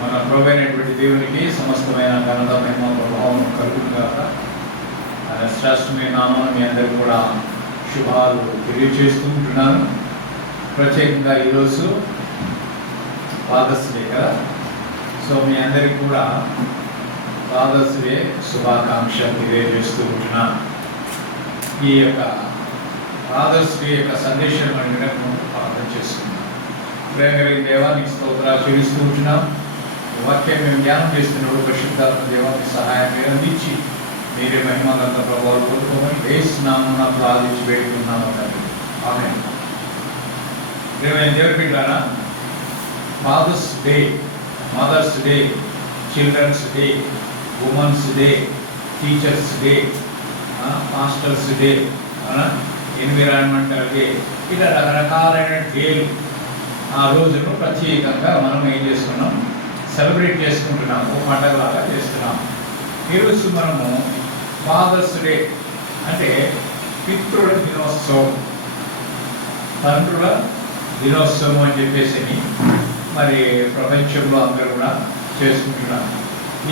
మన ప్రభు అయినటువంటి దేవునికి సమస్తమైన ఘనత మహిమ ప్రభావం కలుగును గాక. ఆయన శ్రేష్టమైన నామం మీ అందరికీ కూడా శుభాలు తెలియజేస్తూ ఉంటున్నాను. ప్రత్యేకంగా ఈరోజు ఫాదర్స్ డే కదా, సో మీ అందరికీ కూడా ఫాదర్స్ డే శుభాకాంక్షలు తెలియజేస్తూ ఉంటున్నాను. ఈ యొక్క ఫాదర్స్ డే యొక్క సందేశం మనం ప్రార్థన చేసుకుంటాం. ప్రేమ కలిగిన దేవానికి స్తోత్రాలు చెల్లిస్తూ ఉంటున్నాం. వాక్యం మేము ధ్యానం చేస్తున్నప్పుడు పరిశుద్ధాత్మ దేవానికి సహాయం మీరు అందించి మీరే మహిమానంత ప్రభావాలు పొందుకోమని వేస్తున్నామన్న ప్రార్థించి వేడుకున్నాము తండ్రి. ఆమేన్. ప్రియమైన దేవుని బిడ్డలారా, Father's Day, Mother's Day, Children's Day, Women's Day, Teachers' Day, Masters' Day, environmental day, ఇలా రకరకాలైన డేలు ఆ రోజును ప్రత్యేకంగా మనం ఏం చేసుకున్నాం, సెలబ్రేట్ చేసుకుంటున్నాం, ఒక పండగలాగా చేస్తున్నాం. ఈరోజు మనము ఫాదర్స్ డే అంటే పితృల దినోత్సవం, తండ్రుల దినోత్సవం అని చెప్పేసి మరి ప్రపంచంలో అందరూ కూడా చేసుకుంటున్నాం.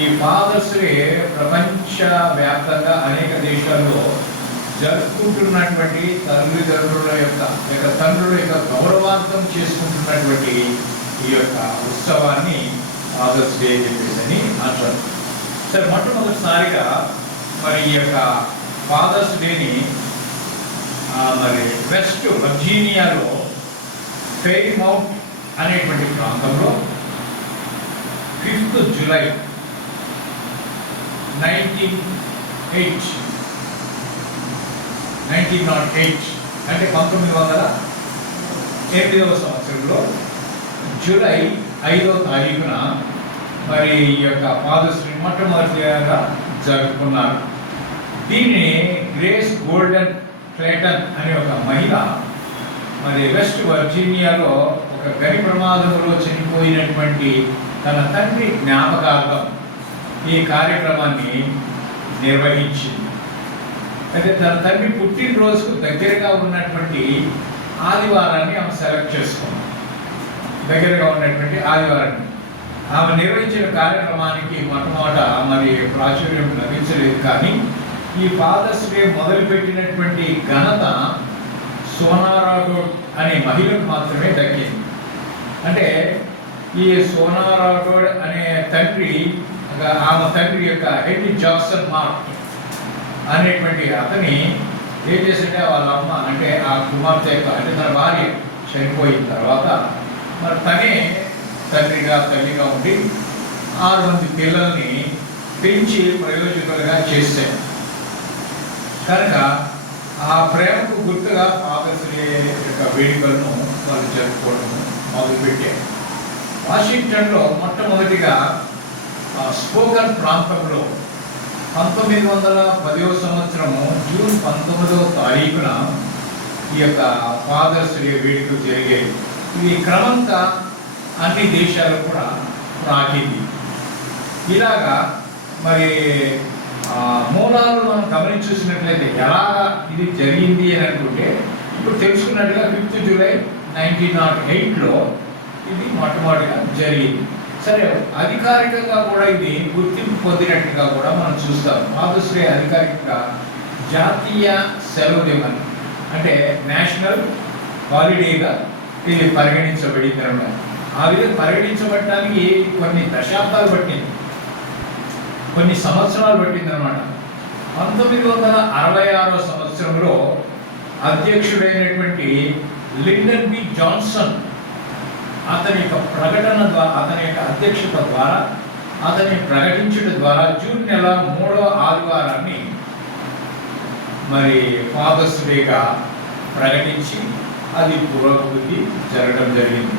ఈ ఫాదర్స్ డే ప్రపంచవ్యాప్తంగా అనేక దేశాల్లో జరుపుకుంటున్నటువంటి తండ్రుల యొక్క గౌరవార్థం చేసుకుంటున్నటువంటి ఈ యొక్క ఉత్సవాన్ని ఫాదర్స్ డే చెప్పేసి అంటారు. సరే, మొట్టమొదటిసారిగా మరి ఈ యొక్క ఫాదర్స్ డేని మరి వెస్ట్ వర్జీనియాలో ఫెయిర్మౌంట్ అనేటువంటి ప్రాంతంలో 5th జూలై 1908 అంటే 1908వ సంవత్సరంలో జూలై 5వ తారీఖున మరి ఈ యొక్క ఫాదర్స్ డే మొట్టమొదటిగా జరుపుకున్నారు. దీన్ని గ్రేస్ గోల్డెన్ క్లేటన్ అనే ఒక మహిళ మరి వెస్ట్ వర్జీనియాలో ఒక గని ప్రమాదంలో చనిపోయినటువంటి తన తండ్రి జ్ఞాపకార్థం ఈ కార్యక్రమాన్ని నిర్వహించింది. అయితే తన తండ్రి పుట్టినరోజుకు దగ్గరగా ఉన్నటువంటి ఆదివారాన్ని ఆమె సెలెక్ట్ చేసుకుంది. దగ్గరగా ఉన్నటువంటి ఆదివారాన్ని ఆమె నిర్వహించిన కార్యక్రమానికి మొట్టమొదట మరి ప్రాచుర్యం లభించలేదు. కానీ ఈ ఫాదర్స్ డే మొదలుపెట్టినటువంటి ఘనత సోనారాటో అనే మహిళకు మాత్రమే దక్కింది. అంటే ఈ సోనారాటో అనే తండ్రి, ఆమె తండ్రి యొక్క హెన్రీ జాక్సన్ మార్క్ అనేటువంటి అతని ఏం చేసింటే వాళ్ళ అమ్మ అంటే ఆ కుమార్తె యొక్క అంటే తన భార్య చనిపోయిన తర్వాత మరి తనే తండ్రిగా తల్లిగా ఉండి 6 మంది పిల్లల్ని పెంచి ప్రయోజకులుగా చేశారు. కనుక ఆ ప్రేమకు గుర్తుగా ఫాదర్స్ డే యొక్క వేడుకలను వాళ్ళు జరుపుకోవడం మొదలుపెట్టారు. వాషింగ్టన్లో మొట్టమొదటిగా స్పోకన్ ప్రాంతంలో 1910వ సంవత్సరము జూన్ 19వ తారీఖున ఈ యొక్క ఫాదర్స్ డే వేడుకలు జరిగాయి. ఇది క్రమంగా అన్ని దేశాలు కూడా ప్రాకింది. ఇలాగా మరి మూలాలు మనం గమనించి చూసినట్లయితే ఎలాగా ఇది జరిగింది అని అనుకుంటే ఇప్పుడు తెలుసుకున్నట్టుగా 5th జూలై 1908లో ఇది మొట్టమొదటిగా జరిగింది. సరే, అధికారికంగా కూడా ఇది గుర్తింపు పొందినట్టుగా కూడా మనం చూస్తాం. ఫాదర్స్ డే అధికారికంగా జాతీయ సెలవు దినం అంటే నేషనల్ హాలిడేగా ఇది పరిగణించబడింది అన్నమాట. ఆ విధంగా పరిగణించబడటానికి కొన్ని దశాబ్దాలు పట్టింది, కొన్ని సంవత్సరాలు పట్టింది అనమాట. 1966వ సంవత్సరంలో అధ్యక్షుడైనటువంటి లిండన్ బి జాన్సన్ అతని యొక్క ప్రకటన ద్వారా, అతని యొక్క అధ్యక్షత ద్వారా, అతన్ని ప్రకటించడం ద్వారా జూన్ నెల 3వ ఆదివారాన్ని మరి ఫాదర్స్ డేగా ప్రకటించి అది పురోగతి జరగడం జరిగింది.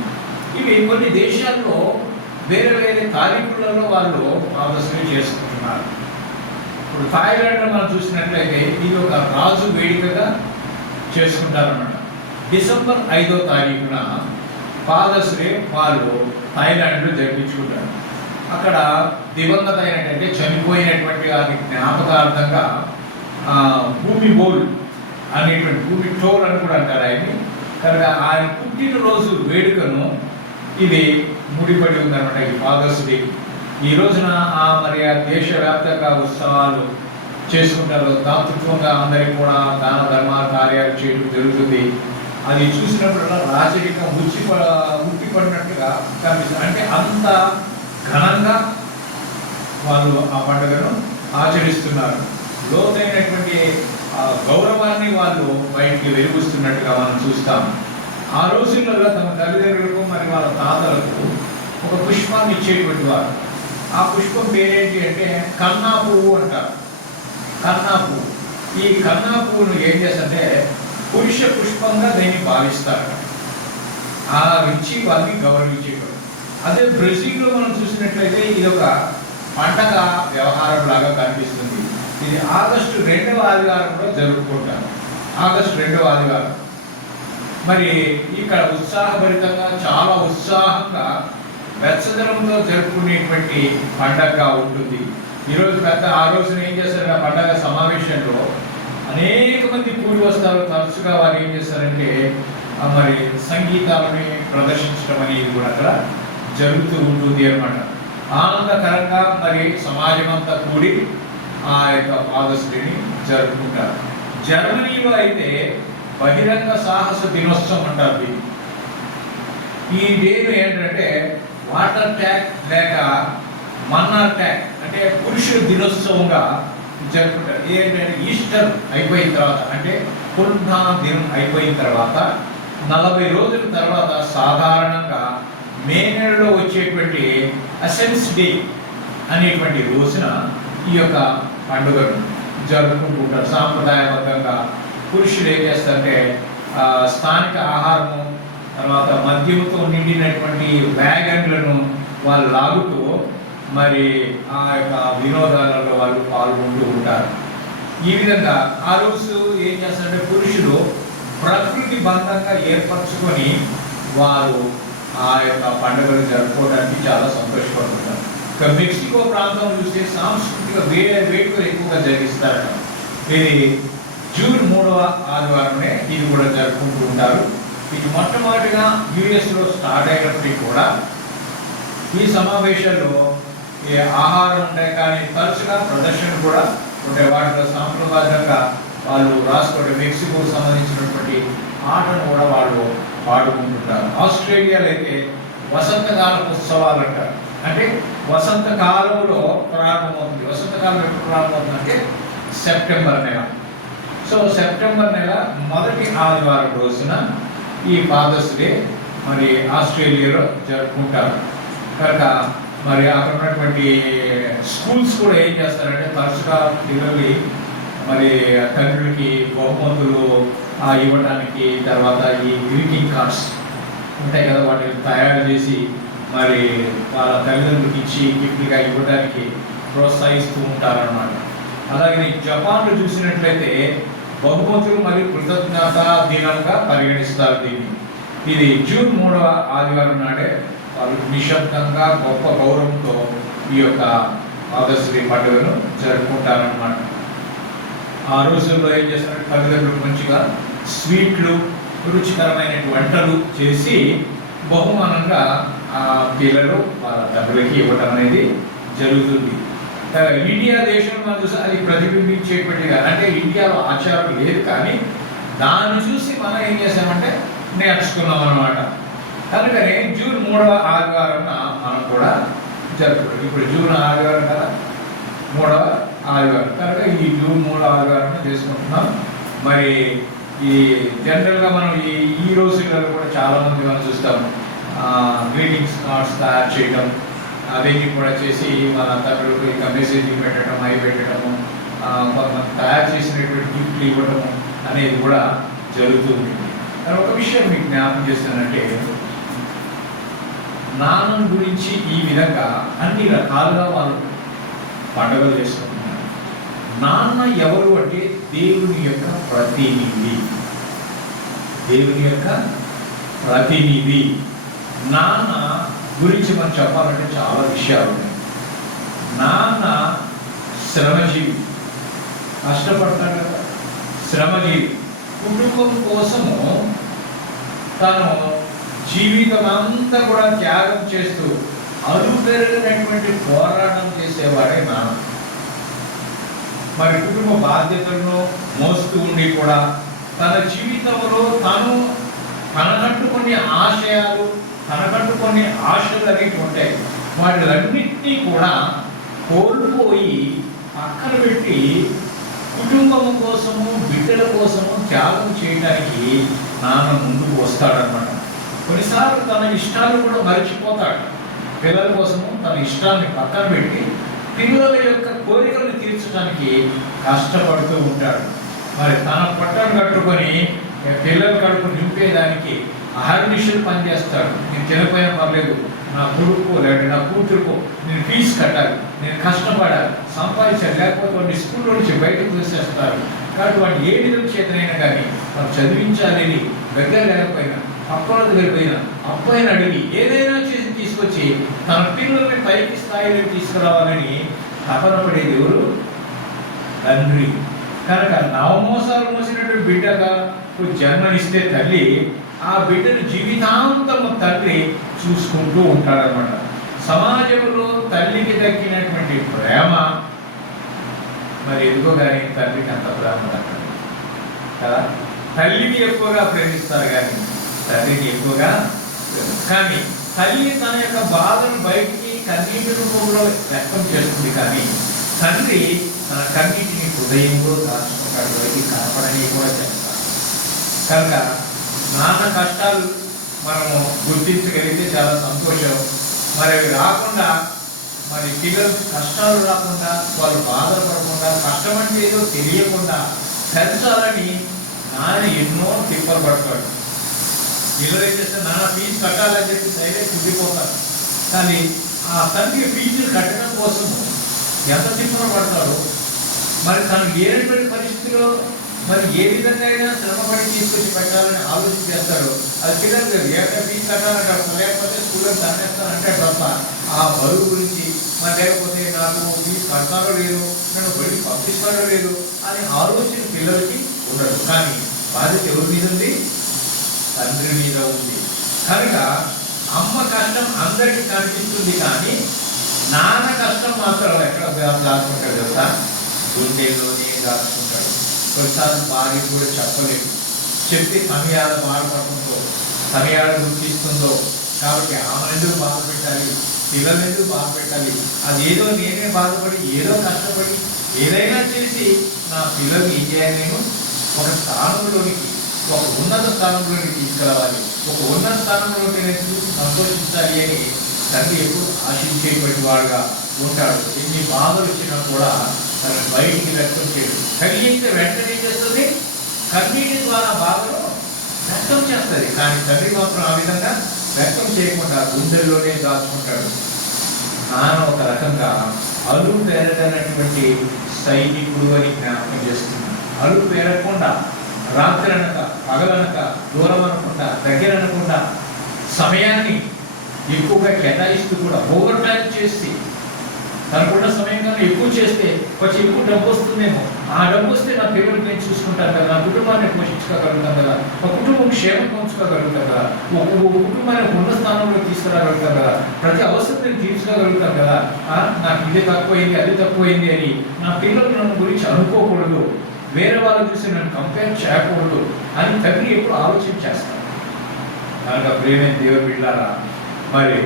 ఇవి కొన్ని దేశాల్లో వేరే వేరే తారీఖులలో వాళ్ళు ఫాదర్స్ డే చేసుకుంటున్నారు. ఇప్పుడు థాయిలాండ్లో మనం చూసినట్లయితే ఇది ఒక రాజు వేడుకగా చేసుకుంటారన్నమాట. డిసెంబర్ 5వ తారీఖున ఫాదర్స్ డే వాళ్ళు థాయిలాండ్లో జరిపించుకుంటారు. అక్కడ దివంగత అయినటువంటి చనిపోయినటువంటి వారి జ్ఞాపకార్థంగా భూమి బోల్ అనేటువంటి భూమి టోల్ అని కూడా అంటారు ఆయన్ని. కనుక ఆయన పుట్టినరోజు వేడుకను ఇది ముడిపడి ఉందన్నమాట ఈ ఫాదర్స్ డే. ఈ రోజున మరి ఆ దేశవ్యాప్తంగా ఉత్సవాలు చేసుకుంటారు. దాతృత్వంగా అందరికీ కూడా దాన ధర్మ కార్యాలు చేయడం జరుగుతుంది. అది చూసినప్పుడల్లా రాజరికం ఉట్టిపడినట్టుగా కనిపిస్తుంది. అంటే అంత ఘనంగా వాళ్ళు ఆ పండుగను ఆచరిస్తున్నారు. లోతైనటువంటి గౌరవాన్ని వాళ్ళు బయటికి వెలుగుస్తున్నట్టుగా మనం చూస్తాం. ఆ రోజులలో తమ తల్లిదండ్రులకు మరి వాళ్ళ తాతలకు ఒక పుష్పాన్ని ఇచ్చేటువంటి వారు. ఆ పుష్పం పేరేంటి అంటే కన్నా పువ్వు అంటారు. కన్నా పువ్వు. ఈ కన్నా పువ్వును ఏం చేస్తారంటే పురుష పుష్పంగా దీన్ని భావిస్తారు. ఆ ఇచ్చి వారిని గౌరవించేవారు. అదే బ్రెజిల్లో మనం చూసినట్లయితే ఇది ఒక పండగ వ్యవహారం లాగా కనిపిస్తుంది. ఇది ఆగస్టు 2వ ఆదివారంలో జరుపుకుంటారు. ఆగస్టు 2వ ఆదివారం. మరి ఇక్కడ ఉత్సాహభరితంగా చాలా ఉత్సాహంగా వెచ్చదనంతో జరుపుకునేటువంటి పండగగా ఉంటుంది. ఈరోజు ఆ రోజున ఏం చేస్తారు, ఆ పండగ సమావేశంలో అనేక మంది కూడి వస్తారు. తరచుగా వారు ఏం చేస్తారంటే మరి సంగీతాలని ప్రదర్శించడం అనేది కూడా అక్కడ జరుగుతూ ఉంటుంది అన్నమాట. ఆనందకరంగా మరి సమాజం అంతా కూడి ఆ యొక్క ఫాదర్స్ డేని జరుపుకుంటారు. జర్మనీలో అయితే బహిరంగ సాహస దినోత్సవం అంటారు దీన్ని. ఈ డేను ఏంటంటే వాటర్ ట్యాక్ లేక మన్నార్ ట్యాక్ అంటే పురుషుల దినోత్సవంగా జరుపుకుంటారు. ఏంటంటే ఈస్టర్ అయిపోయిన తర్వాత అంటే పునరుద్ధాన దినం అయిపోయిన తర్వాత 40 రోజుల తర్వాత సాధారణంగా మే నెలలో వచ్చేటువంటి అసెన్స్ డే అనేటువంటి రోజున ఈ యొక్క పండుగను జరుపుకుంటుంటారు. సాంప్రదాయబద్ధంగా పురుషులు ఏం చేస్తారంటే స్థానిక ఆహారము తర్వాత మద్యముతో నిండినటువంటి వ్యాగన్లను వాళ్ళు లాగుతూ మరి ఆ యొక్క వినోదాలలో వాళ్ళు పాల్గొంటూ ఉంటారు. ఈ విధంగా ఆ రోజు ఏం చేస్తారంటే పురుషులు ప్రకృతి బంధంగా ఏర్పరచుకొని వారు ఆ యొక్క పండుగలు జరుపుకోవడానికి చాలా సంతోషపడుతుంటారు. ఇక మెక్సికో ప్రాంతం చూస్తే సాంస్కృతిక వేడుకలు ఎక్కువగా జరిగిస్తారట. ఇది జూన్ 3వ ఆదివారమే ఇది కూడా జరుపుకుంటూ ఉంటారు. ఇది మొట్టమొదటిగా యుఎస్లో స్టార్ట్ అయినప్పటికీ కూడా ఈ సమావేశాల్లో ఆహారం ఉంటాయి, కానీ తరచుగా ప్రదర్శనలు కూడా ఉంటాయి. వాటిలో సాంప్రదాయంగా వాళ్ళు రాసుకోవడం మెక్సికోకు సంబంధించినటువంటి ఆటను కూడా వాళ్ళు పాడుకుంటుంటారు. ఆస్ట్రేలియాలో అయితే వసంతకాల ఉత్సవాలు అంటారు. అంటే వసంతకాలంలో ప్రారంభమవుతుంది. వసంతకాలం ఎప్పుడు ప్రారంభమవుతుందంటే సెప్టెంబర్ నెల. సో సెప్టెంబర్ నెల మొదటి ఆదివారం రోజున ఈ ఫాదర్స్ డే మరి ఆస్ట్రేలియాలో జరుపుకుంటారు. కనుక మరి అక్కడ ఉన్నటువంటి స్కూల్స్ కూడా ఏం చేస్తారంటే తరచుగా పిల్లల్ని మరి తండ్రులకి బహుమతులు ఇవ్వడానికి, తర్వాత ఈ గ్రీటింగ్ కార్డ్స్ ఉంటాయి కదా వాటిని తయారు చేసి మరి వాళ్ళ తల్లిదండ్రులకి ఇచ్చి గిఫ్ట్గా ఇవ్వడానికి ప్రోత్సహిస్తూ ఉంటారన్నమాట. అలాగే జపాన్లో చూసినట్లయితే బహుమతులు మరియు కృతజ్ఞత దినంగా పరిగణిస్తారు దీన్ని. ఇది జూన్ 3వ ఆదివారం నాడే వాళ్ళు నిశ్శబ్దంగా గొప్ప గౌరవంతో ఈ యొక్క ఫాదర్స్ డే పండుగను జరుపుకుంటారన్నమాట. ఆ రోజుల్లో ఏం చేస్తారంటే తల్లిదండ్రులు మంచిగా స్వీట్లు, రుచికరమైన వంటలు చేసి బహుమానంగా ఆ పిల్లలు వాళ్ళ తండ్రులకి ఇవ్వటం అనేది జరుగుతుంది. ఇండియా దేశంలో మనం చూసి అది ప్రతిబింబించేటువంటిగా, అంటే ఇండియాలో ఆచారం లేదు కానీ దాన్ని చూసి మనం ఏం చేసామంటే నేర్చుకున్నాం అన్నమాట. కనుకనే జూన్ 3వ ఆదివారం మనం కూడా జరుపుకుంటాం. ఇప్పుడు జూన్ ఆదివారం కదా, 3వ ఆదివారం కనుక ఈ జూన్ 3వ ఆదివారం చేసుకుంటున్నాం. మరి ఈ జనరల్గా మనం ఈ రోజుల్లో కూడా చాలామంది మనం చూస్తాం గ్రీటింగ్స్ కార్డ్స్ తయారు చేయడం, అవన్నీ కూడా చేసి మన తండ్రులకు ఇక మెసేజ్ పెట్టడం, అవి పెట్టడము, కొంతమంది తయారు చేసినటువంటి గిఫ్ట్లు ఇవ్వడము అనేది కూడా జరుగుతుంది. ఒక విషయం మీకు జ్ఞాపకం చేస్తానంటే నాన్న గురించి ఈ విధంగా అన్ని రకాలుగా వాళ్ళు పండుగలు చేసుకుంటున్నారు. నాన్న ఎవరు అంటే దేవుని యొక్క ప్రతినిధి. దేవుని యొక్క ప్రతినిధి. నాన్న గురించి మనం చెప్పాలంటే చాలా విషయాలు ఉన్నాయి. నాన్న శ్రమజీవి, కష్టపడతాడు కదా, శ్రమజీవి. కుటుంబం కోసము తను జీవితం అంతా కూడా త్యాగం చేస్తూ అలుపెరగనటువంటి పోరాటం చేసేవాడే నాన్న. మరి కుటుంబ బాధ్యతలను మోస్తూ ఉండి కూడా తన జీవితంలో తనకంటూ కొన్ని ఆశయాలు, తనకంటూ కొన్ని ఆశలు అనేవి ఉంటాయి. వాటిలన్నింటినీ కూడా కోల్పోయి పక్కన పెట్టి కుటుంబం కోసము, బిడ్డల కోసము త్యాగం చేయడానికి నాన్న ముందుకు వస్తాడనమాట. కొన్నిసార్లు తన ఇష్టాలు కూడా మర్చిపోతాడు. పిల్లల కోసము తన ఇష్టాన్ని పక్కన పెట్టి పిల్లల యొక్క కోరికలను తీర్చడానికి కష్టపడుతూ ఉంటాడు. మరి తన పొట్టను కట్టుకొని పిల్లల కడుపు నింపేదానికి అహర్నిశలు పనిచేస్తాడు. నేను చనిపోయినా పర్లేదు, నా కొడుకో లేదంటే నా కూతురుకో నేను ఫీజు కట్టాలి, నేను కష్టపడాలి, సంపాదించాలి, లేకపోతే వాడిని స్కూల్లో నుంచి బయటకు తీసేస్తారు. కాబట్టి వాడిని ఏ విధంగా చేతనైనా కానీ వాళ్ళు చదివించాలని దగ్గర లేకపోయినా పక్కన దగ్గర పోయినా అబ్బాయిని అడిగి ఏదైనా చేసి తీసుకొచ్చి తన పిల్లల్ని పైకి స్థాయిలో తీసుకురావాలని తపన పడేది ఎవరు? తండ్రి. కనుక నవమోసాలు మోసినటువంటి బిడ్డగా జన్మనిస్తే తల్లి ఆ బిడ్డను జీవితాంతము తండ్రి చూసుకుంటూ ఉంటాడనమాట. సమాజంలో తల్లికి దక్కినటువంటి ప్రేమ మరి ఎందుకో కానీ తండ్రికి అంత ప్రేమ దక్కదు కదా. తల్లిని ఎక్కువగా ప్రేమిస్తారు కానీ తండ్రిని ఎక్కువగా. కానీ తల్లి తన యొక్క బాధను బయటికి కన్నీటి రూపంలో వ్యక్తం చేస్తుంది, కానీ తండ్రి తన కన్నీటిని హృదయంలో దాచుకుంటాడు, బయటికి కనపడని కూడా చేస్తాడు. కనుక నాన్న కష్టాలు మనము గుర్తించగలిగితే చాలా సంతోషం. మరి అవి రాకుండా, మరి పిల్లలకు కష్టాలు రాకుండా, వాళ్ళు బాధపడకుండా, కష్టం అంటే ఏదో తెలియకుండా పెంచాలని నాన్న ఎన్నో తిప్పలు పడతాడు. పిల్లలు ఏం చేస్తే నాన్న ఫీజు కట్టాలని చెప్పి సైలెంట్ ఉండిపోతారు. కానీ ఆ తండ్రి ఫీజులు కట్టడం కోసము ఎంత తిప్పలు పడతాడో, మరి తను ఏటువంటి పరిస్థితిలో మరి ఏ విధంగా అయినా శ్రమపడి తీసుకొచ్చి పెట్టాలని ఆలోచన చేస్తాడు. అది పిల్లలు ఏమైనా ఫీజు కట్టాలంటాడు, లేకపోతే స్కూల్లో తన్నేస్తానంటే తప్ప ఆ బరువు గురించి, మరి లేకపోతే నాకు ఫీజు కడతారో లేదు, నన్ను బడికి పంపిస్తారో లేదు అని ఆలోచన పిల్లలకి ఉండదు. కానీ బాధ్యత ఎవరి మీద ఉంది? తండ్రి మీద ఉంది. కనుక అమ్మ కష్టం అందరికీ కనిపిస్తుంది, కానీ నాన్న కష్టం మాత్రం ఎక్కడ దాచుకుంటాడు తెలుసా? గుండెల్లోనే దాచుకుంటాడు. కొన్నిసార్లు భార్య కూడా చెప్పలేదు, చెప్తే సమయాల బాధపడుతుందో, సమయాలు గుర్తిస్తుందో, కాబట్టి ఆమె ఎందుకు బాధ పెట్టాలి, పిల్లలు ఎందుకు బాధ పెట్టాలి, అదేదో నేనే బాధపడి ఏదో కష్టపడి ఏదైనా చేసి నా పిల్లల్ని ఏం చేయాలి, నేను ఒక స్థానంలోనికి, ఒక ఉన్నత స్థానంలోకి తీసుకురావాలి, ఒక ఉన్నత స్థానంలోకి నేను సంతోషించాలి అని తండ్రి ఎప్పుడు ఆశించేటువంటి వాడుగా ఉంటాడు. ఎన్ని బాధలు వచ్చినా కూడా తను బయటికి వ్యక్తం చేయడు. కలిగితే వెంటనే ఏం చేస్తుంది? కన్నీటి ద్వారా బాధలో వ్యక్తం చేస్తుంది. కానీ తండ్రి మాత్రం ఆ విధంగా వ్యక్తం చేయకుండా గుండెల్లోనే దాచుకుంటాడు. నాన్న ఒక రకంగా అలుపు పెరగనటువంటి సైనికుడు అని జ్ఞాపకం చేస్తుంది. అలుపు పెరగకుండా, రాత్రి అనక పగలనక, దూరం అనకుండా దగ్గర అనకుండా సమయాన్ని ఎక్కువగా కేటాయిస్తూ కూడా ఓవర్ టైం చేసి తనకున్న సమయం కన్నా ఎక్కువ చేస్తే కొంచెం ఎక్కువ డబ్బు వస్తుందేమో, ఆ డబ్బు వస్తే నా పిల్లలు నేను చూసుకుంటాను కదా, నా కుటుంబాన్ని పోషించుకోగలుగుతాను కదా, ఒక కుటుంబం క్షేమం పంచుకోగలుగుతాను కదా, ఒక కుటుంబాన్ని ఉన్న స్థానంలో తీసుకురాగలుగుతాను కదా, ప్రతి అవసరం నేను తీర్చుకోగలుగుతాను కదా, నాకు ఇది తక్కువైంది అది తక్కువైంది అని నా పిల్లలు నన్ను గురించి అనుకోకూడదు, వేరే వాళ్ళని చూసి నన్ను కంపేర్ చేయకూడదు అని తండ్రి ఎప్పుడు ఆలోచన చేస్తాను. కనుక ప్రేమే దేవుని బిడ్డలారా, మరి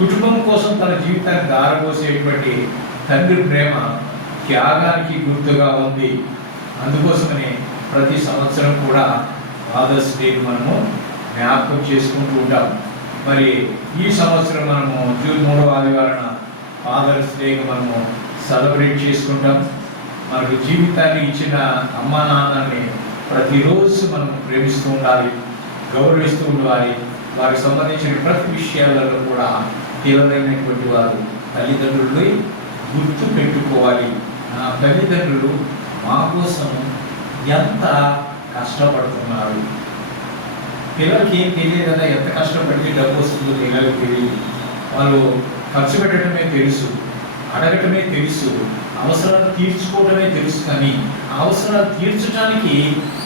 కుటుంబం కోసం తన జీవితాన్ని దారపోసేటువంటి తండ్రి ప్రేమ త్యాగానికి గుర్తుగా ఉంది. అందుకోసమని ప్రతి సంవత్సరం కూడా ఫాదర్స్ డేని మనము జ్ఞాపకం చేసుకుంటూ ఉంటాం. మరి ఈ సంవత్సరం మనము జూన్ 3వ ఆదివారం ఫాదర్స్ డేకి మనము సెలబ్రేట్ చేసుకుంటాం. మనకు జీవితాన్ని ఇచ్చిన అమ్మా నాన్నని ప్రతిరోజు మనం ప్రేమిస్తూ ఉండాలి, గౌరవిస్తూ ఉండాలి. వారికి సంబంధించిన ప్రతి విషయాలలో కూడా తీవ్రమైనటువంటి వారు తల్లిదండ్రులు గుర్తు పెట్టుకోవాలి. నా తల్లిదండ్రులు మా కోసం ఎంత కష్టపడుతున్నారు. పిల్లలకి ఏం తెలియదు కదా, ఎంత కష్టపడితే డబ్బు వస్తుందో పిల్లలకు తెలియదు. వాళ్ళు ఖర్చు పెట్టడమే తెలుసు, అడగటమే తెలుసు, అవసరాలు తీర్చుకోవడమే తెలుసు. కానీ అవసరాలు తీర్చడానికి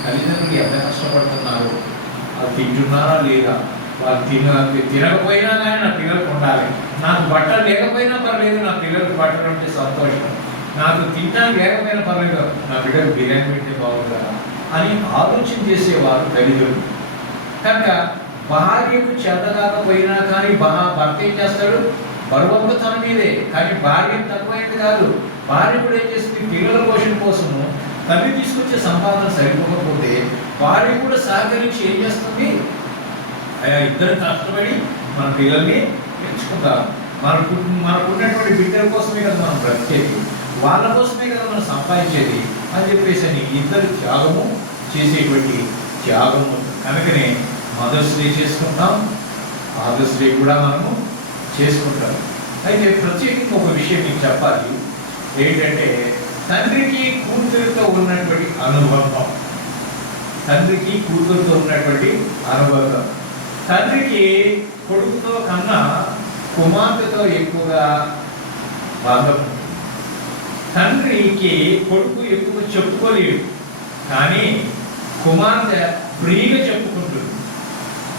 తల్లిదండ్రులు ఎంత కష్టపడుతున్నారు, అది తింటున్నారా లేదా, వాళ్ళు తినకపోయినా కానీ నా పిల్లలకు ఉండాలి, నాకు బట్టలు లేకపోయినా పర్లేదు నా పిల్లలకు బట్టలు ఉంటే సంతోషం, నాకు తినడానికి లేకపోయినా పర్లేదు నా బిడ్డకు బిర్యానీ పెడితే బాగుంటుందా అని ఆలోచన చేసేవారు తల్లిదండ్రులు. కనుక భార్యకు చేతకాకపోయినా కానీ భర్త ఏం చేస్తాడు, బరువంతా తన మీదే. కానీ భార్య తక్కువైంది కాదు, భార్య కూడా ఏం చేస్తుంది, పిల్లల పోషణ కోసము తల్లి తీసుకొచ్చే సంపాదన సరిపోకపోతే భార్య కూడా సహకరించి ఏం చేస్తుంది, ఇద్దరు కష్టపడి మన పిల్లల్ని పెంచుకుంటారు. మనకున్నటువంటి బిడ్డల కోసమే కదా మనం బ్రతికేది, వాళ్ళ కోసమే కదా మనం సంపాదించేది అని చెప్పేసి అని ఇద్దరు త్యాగము చేసేటువంటి త్యాగము. కనుకనే మదర్స్ డే చేసుకుంటాం, ఫాదర్స్ డే కూడా మనము చేసుకుంటాం. అయితే ప్రత్యేకంగా ఒక విషయం మీకు చెప్పాలి, ఏంటంటే తండ్రికి కూతురితో ఉన్నటువంటి అనుబంధం, తండ్రికి కూతురుతో ఉన్నటువంటి అనుబంధం. తండ్రికి కొడుకుతో కన్నా కుమార్తెతో ఎక్కువగా బంధం. తండ్రికి కొడుకు ఎక్కువ చెప్పుకోలేడు, కానీ కుమార్తె ఫ్రీగా చెప్పుకుంటుంది.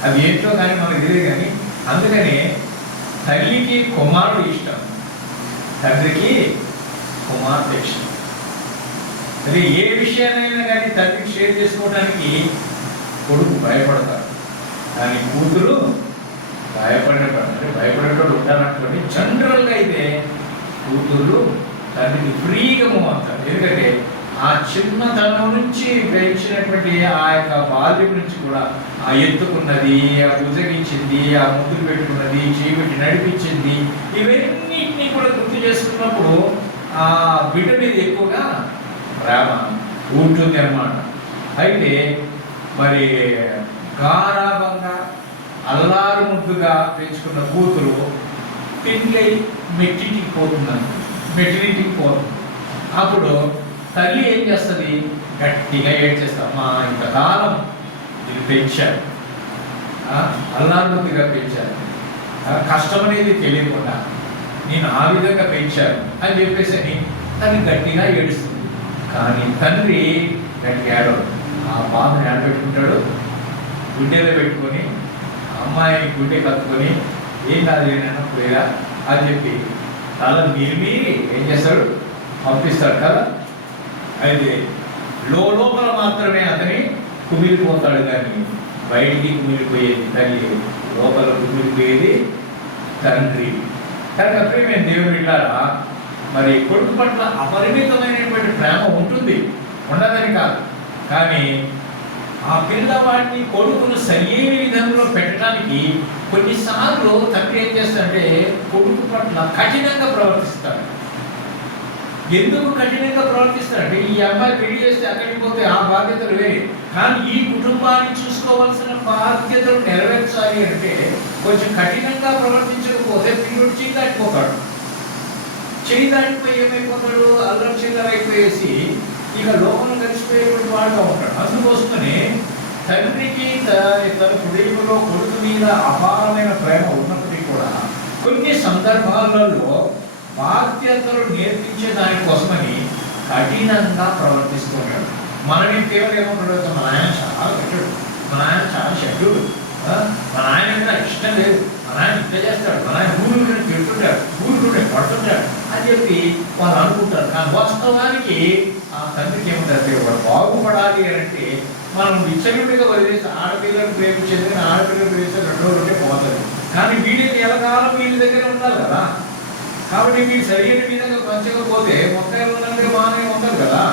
అది ఏంటో కానీ మనకు తెలియదు. కానీ అందుకనే తల్లికి కుమారుడు ఇష్టం, తండ్రికి కుమార్తె ఇష్టం. అదే ఏ విషయాన్నైనా కానీ తండ్రికి షేర్ చేసుకోవడానికి కొడుకు భయపడతాడు, కానీ కూతురు భయపడేటోడు ఉంటారనుకోండి. జనరల్గా అయితే కూతురు తండ్రికి ఫ్రీగా అవుతారు. ఎందుకంటే ఆ చిన్నతనం నుంచి పెంచినటువంటి ఆ యొక్క బాల్యం నుంచి కూడా ఆ ఎత్తుకున్నది, ఆ బుజగించింది, ఆ ముద్దులు పెట్టుకున్నది, చేపెట్టి నడిపించింది, ఇవన్నిటినీ కూడా గుర్తు చేసుకున్నప్పుడు ఆ బిడ్డ మీద ఎక్కువగా ప్రేమ ఉంటుంది అన్నమాట. అయితే మరి గారాబంగా అల్లారు ముద్దుగా పెంచుకున్న కూతురు పెళ్ళై మెట్టింటికి పోతుంది. అప్పుడు తల్లి ఏం చేస్తుంది, గట్టిగా ఏడ్చేస్తా, అమ్మా ఇంతకాలం నేను పెంచాను, అల్లారు ముద్దుగా పెంచాను, కష్టం అనేది తెలియకుండా నేను ఆ విధంగా పెంచాను అని చెప్పేసి అని తల్లి గట్టిగా ఏడుస్తుంది. కానీ తండ్రి గట్టిగా ఏడవడు, ఆ బాధను ఏడబెట్టుకుంటాడు, గుండెలో పెట్టుకొని అమ్మాయిని గుండె కత్తుకొని ఏం కాదు ఏమైనా పోయిరా అని చెప్పి తల మీరి ఏం చేస్తాడు, పంపిస్తాడు కదా. అయితే లోపల మాత్రమే అతని కుమిలిపోతాడు, కానీ బయటికి కుమిలిపోయేది తల్లి, లోపల కుమిలిపోయేది తండ్రి. కనుక ప్రియమైన దేవుని బిడ్డలారా, మరి కొడుకు పట్ల అపరిమితమైనటువంటి ప్రేమ ఉంటుంది, ఉండదని కాదు. కానీ ఆ పిల్లవాడిని కొడుకును సరియైన విధంలో పెట్టడానికి కొన్నిసార్లు తండ్రి ఏం చేస్తాడంటే కొడుకు పట్ల కఠినంగా ప్రవర్తిస్తాడు. ఎందుకు కఠినంగా ప్రవర్తిస్తాడంటే ఈ అమ్మాయి పెళ్లి చేస్తే అక్కడికి పోతే ఆ బాధ్యతలు వేరే, కానీ ఈ కుటుంబాన్ని చూసుకోవాల్సిన బాధ్యతలు నెరవేర్చాలి అంటే కొంచెం కఠినంగా ప్రవర్తించకపోతే పిల్లడు చేయి దాటిపోతాడు. చేయి దాటిపోయి ఏమైపోతాడు, అల్లం చిల్లర అయిపోయేసి ఇక లోపల కలిసిపోయేటువంటి వాడుగా ఉంటాడు. అందుకోసమని తండ్రికి తన హృదయంలో కొడుకు మీద అపారమైన ప్రేమ ఉన్నప్పటికీ కూడా కొన్ని సందర్భాలలో బాధ్యతలు నేర్పించే దానికోసమని కఠినంగా ప్రవర్తిస్తూ ఉంటాడు. మనని కేవలం ఏమంటాడు, మన ఆయన చాలా కఠినుడు, మన ఆయన చాలా శక్తుడు, మన ఆయన మీద ఇష్టం లేదు, మన ఆయన ఇంత చేస్తాడు, మన ఆయన ఊరుకుని తిడుతుంటాడు, ఊరుకుని పడుతుంటాడు అని చెప్పి వాళ్ళు అనుకుంటారు. కానీ వాస్తవానికి ఆ తండ్రికి ఏమంటారు, వాడు బాగుపడాలి అని అంటే మనం విచ్చలుడిగా వదిలేసి ఆడపిల్లలు ప్రేమించేది, కానీ ఆడపిల్లలు ప్రేమిస్తే 2 రోజులే పోతుంది. కానీ వీళ్ళకి ఎలకాలం వీళ్ళ దగ్గర ఉండాలి కదా. కాబట్టి వీళ్ళు సరైన విధంగా పెంచకపోతే మొక్కలు ఉన్నట్టు బాగానే ఉండదు కదా.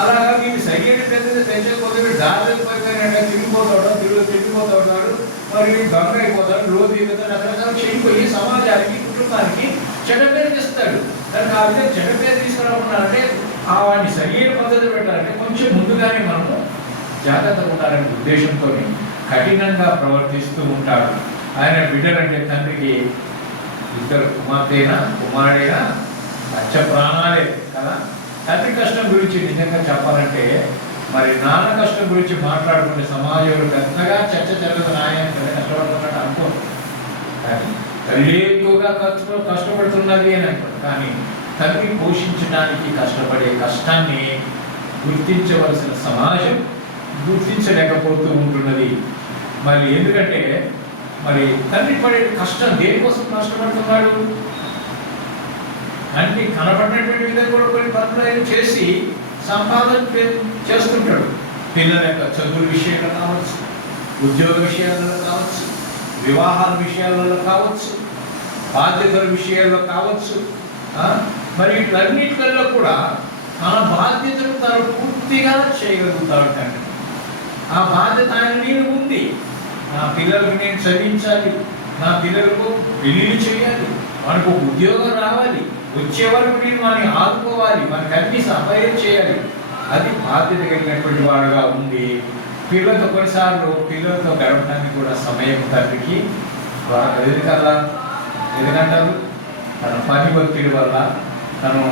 అలాగా వీళ్ళు సరైన పెద్దది పెంచకపోతే వీళ్ళు దారిలోకి పోయిపోయినట్టు తిరిగిపోతాడు, మరి దొంగ అయిపోతాడు, రోజు రకరకాల చెడిపోయి సమాజానికి కుటుంబానికి చెడ్డ పేరు తెస్తాడు. దానికి ఆ విధంగా చెడ్డ పేరు తీసుకురాకుండాలంటే ఆ వాడిని సరైన పద్ధతి పెట్టాలంటే కొంచెం ముందుగానే మనము జాగ్రత్తగా ఉండాలనే ఉద్దేశంతో కఠినంగా ప్రవర్తిస్తూ ఉంటాడు. ఆయన బిడ్డలంటే తండ్రికి ఇద్దరు కుమారుడైనా లక్ష ప్రాణాలే కదా. తండ్రి కష్టం గురించి నిజంగా చెప్పాలంటే మరి నాన్న కష్టం గురించి మాట్లాడుకునే సమాజంలో పెద్దగా చర్చ జరగదు. నాయన కష్టపడుతున్నట్టు అనుకోరు, కానీ తల్లి ఎక్కువగా కష్టపడుతున్నది అని అంటారు. కానీ తండ్రి పోషించడానికి కష్టపడే కష్టాన్ని గుర్తించవలసిన సమాజం గుర్తించలేకపోతూ ఉంటున్నది. మరి ఎందుకంటే మరి తండ్రి పడే కష్టం దేనికోసం కష్టపడుతున్నాడు? అన్ని కనబడినటువంటి విధంగా కూడా కొన్ని పనులు ఆయన చేసి సంపాదన చేస్తుంటాడు. పిల్లల యొక్క చదువుల విషయంలో కావచ్చు, ఉద్యోగ విషయాలలో కావచ్చు, వివాహాల విషయాలలో కావచ్చు, బాధ్యతల విషయాల్లో కావచ్చు. మరి వీటన్నిటిలో కూడా తన బాధ్యతను తను పూర్తిగా చేయగలుగుతాడు తండ్రి. ఆ బాధ్యత ఆయన మీద ఉంది. నా పిల్లలకు నేను చదివించాలి, నా పిల్లలకు పెళ్లిళ్ళు చేయాలి, మనకు ఉద్యోగం రావాలి, వచ్చే వరకు నేను మనని ఆదుకోవాలి, మనకు అన్ని సహాయం చేయాలి. అది బాధ్యత కలిగినటువంటి వాడుగా ఉంది. పిల్లలతో కొన్నిసార్లు పిల్లలతో గడపడానికి కూడా సమయం తండ్రికి ఎందుకంటారు తన పని ఒత్తిడి వల్ల తను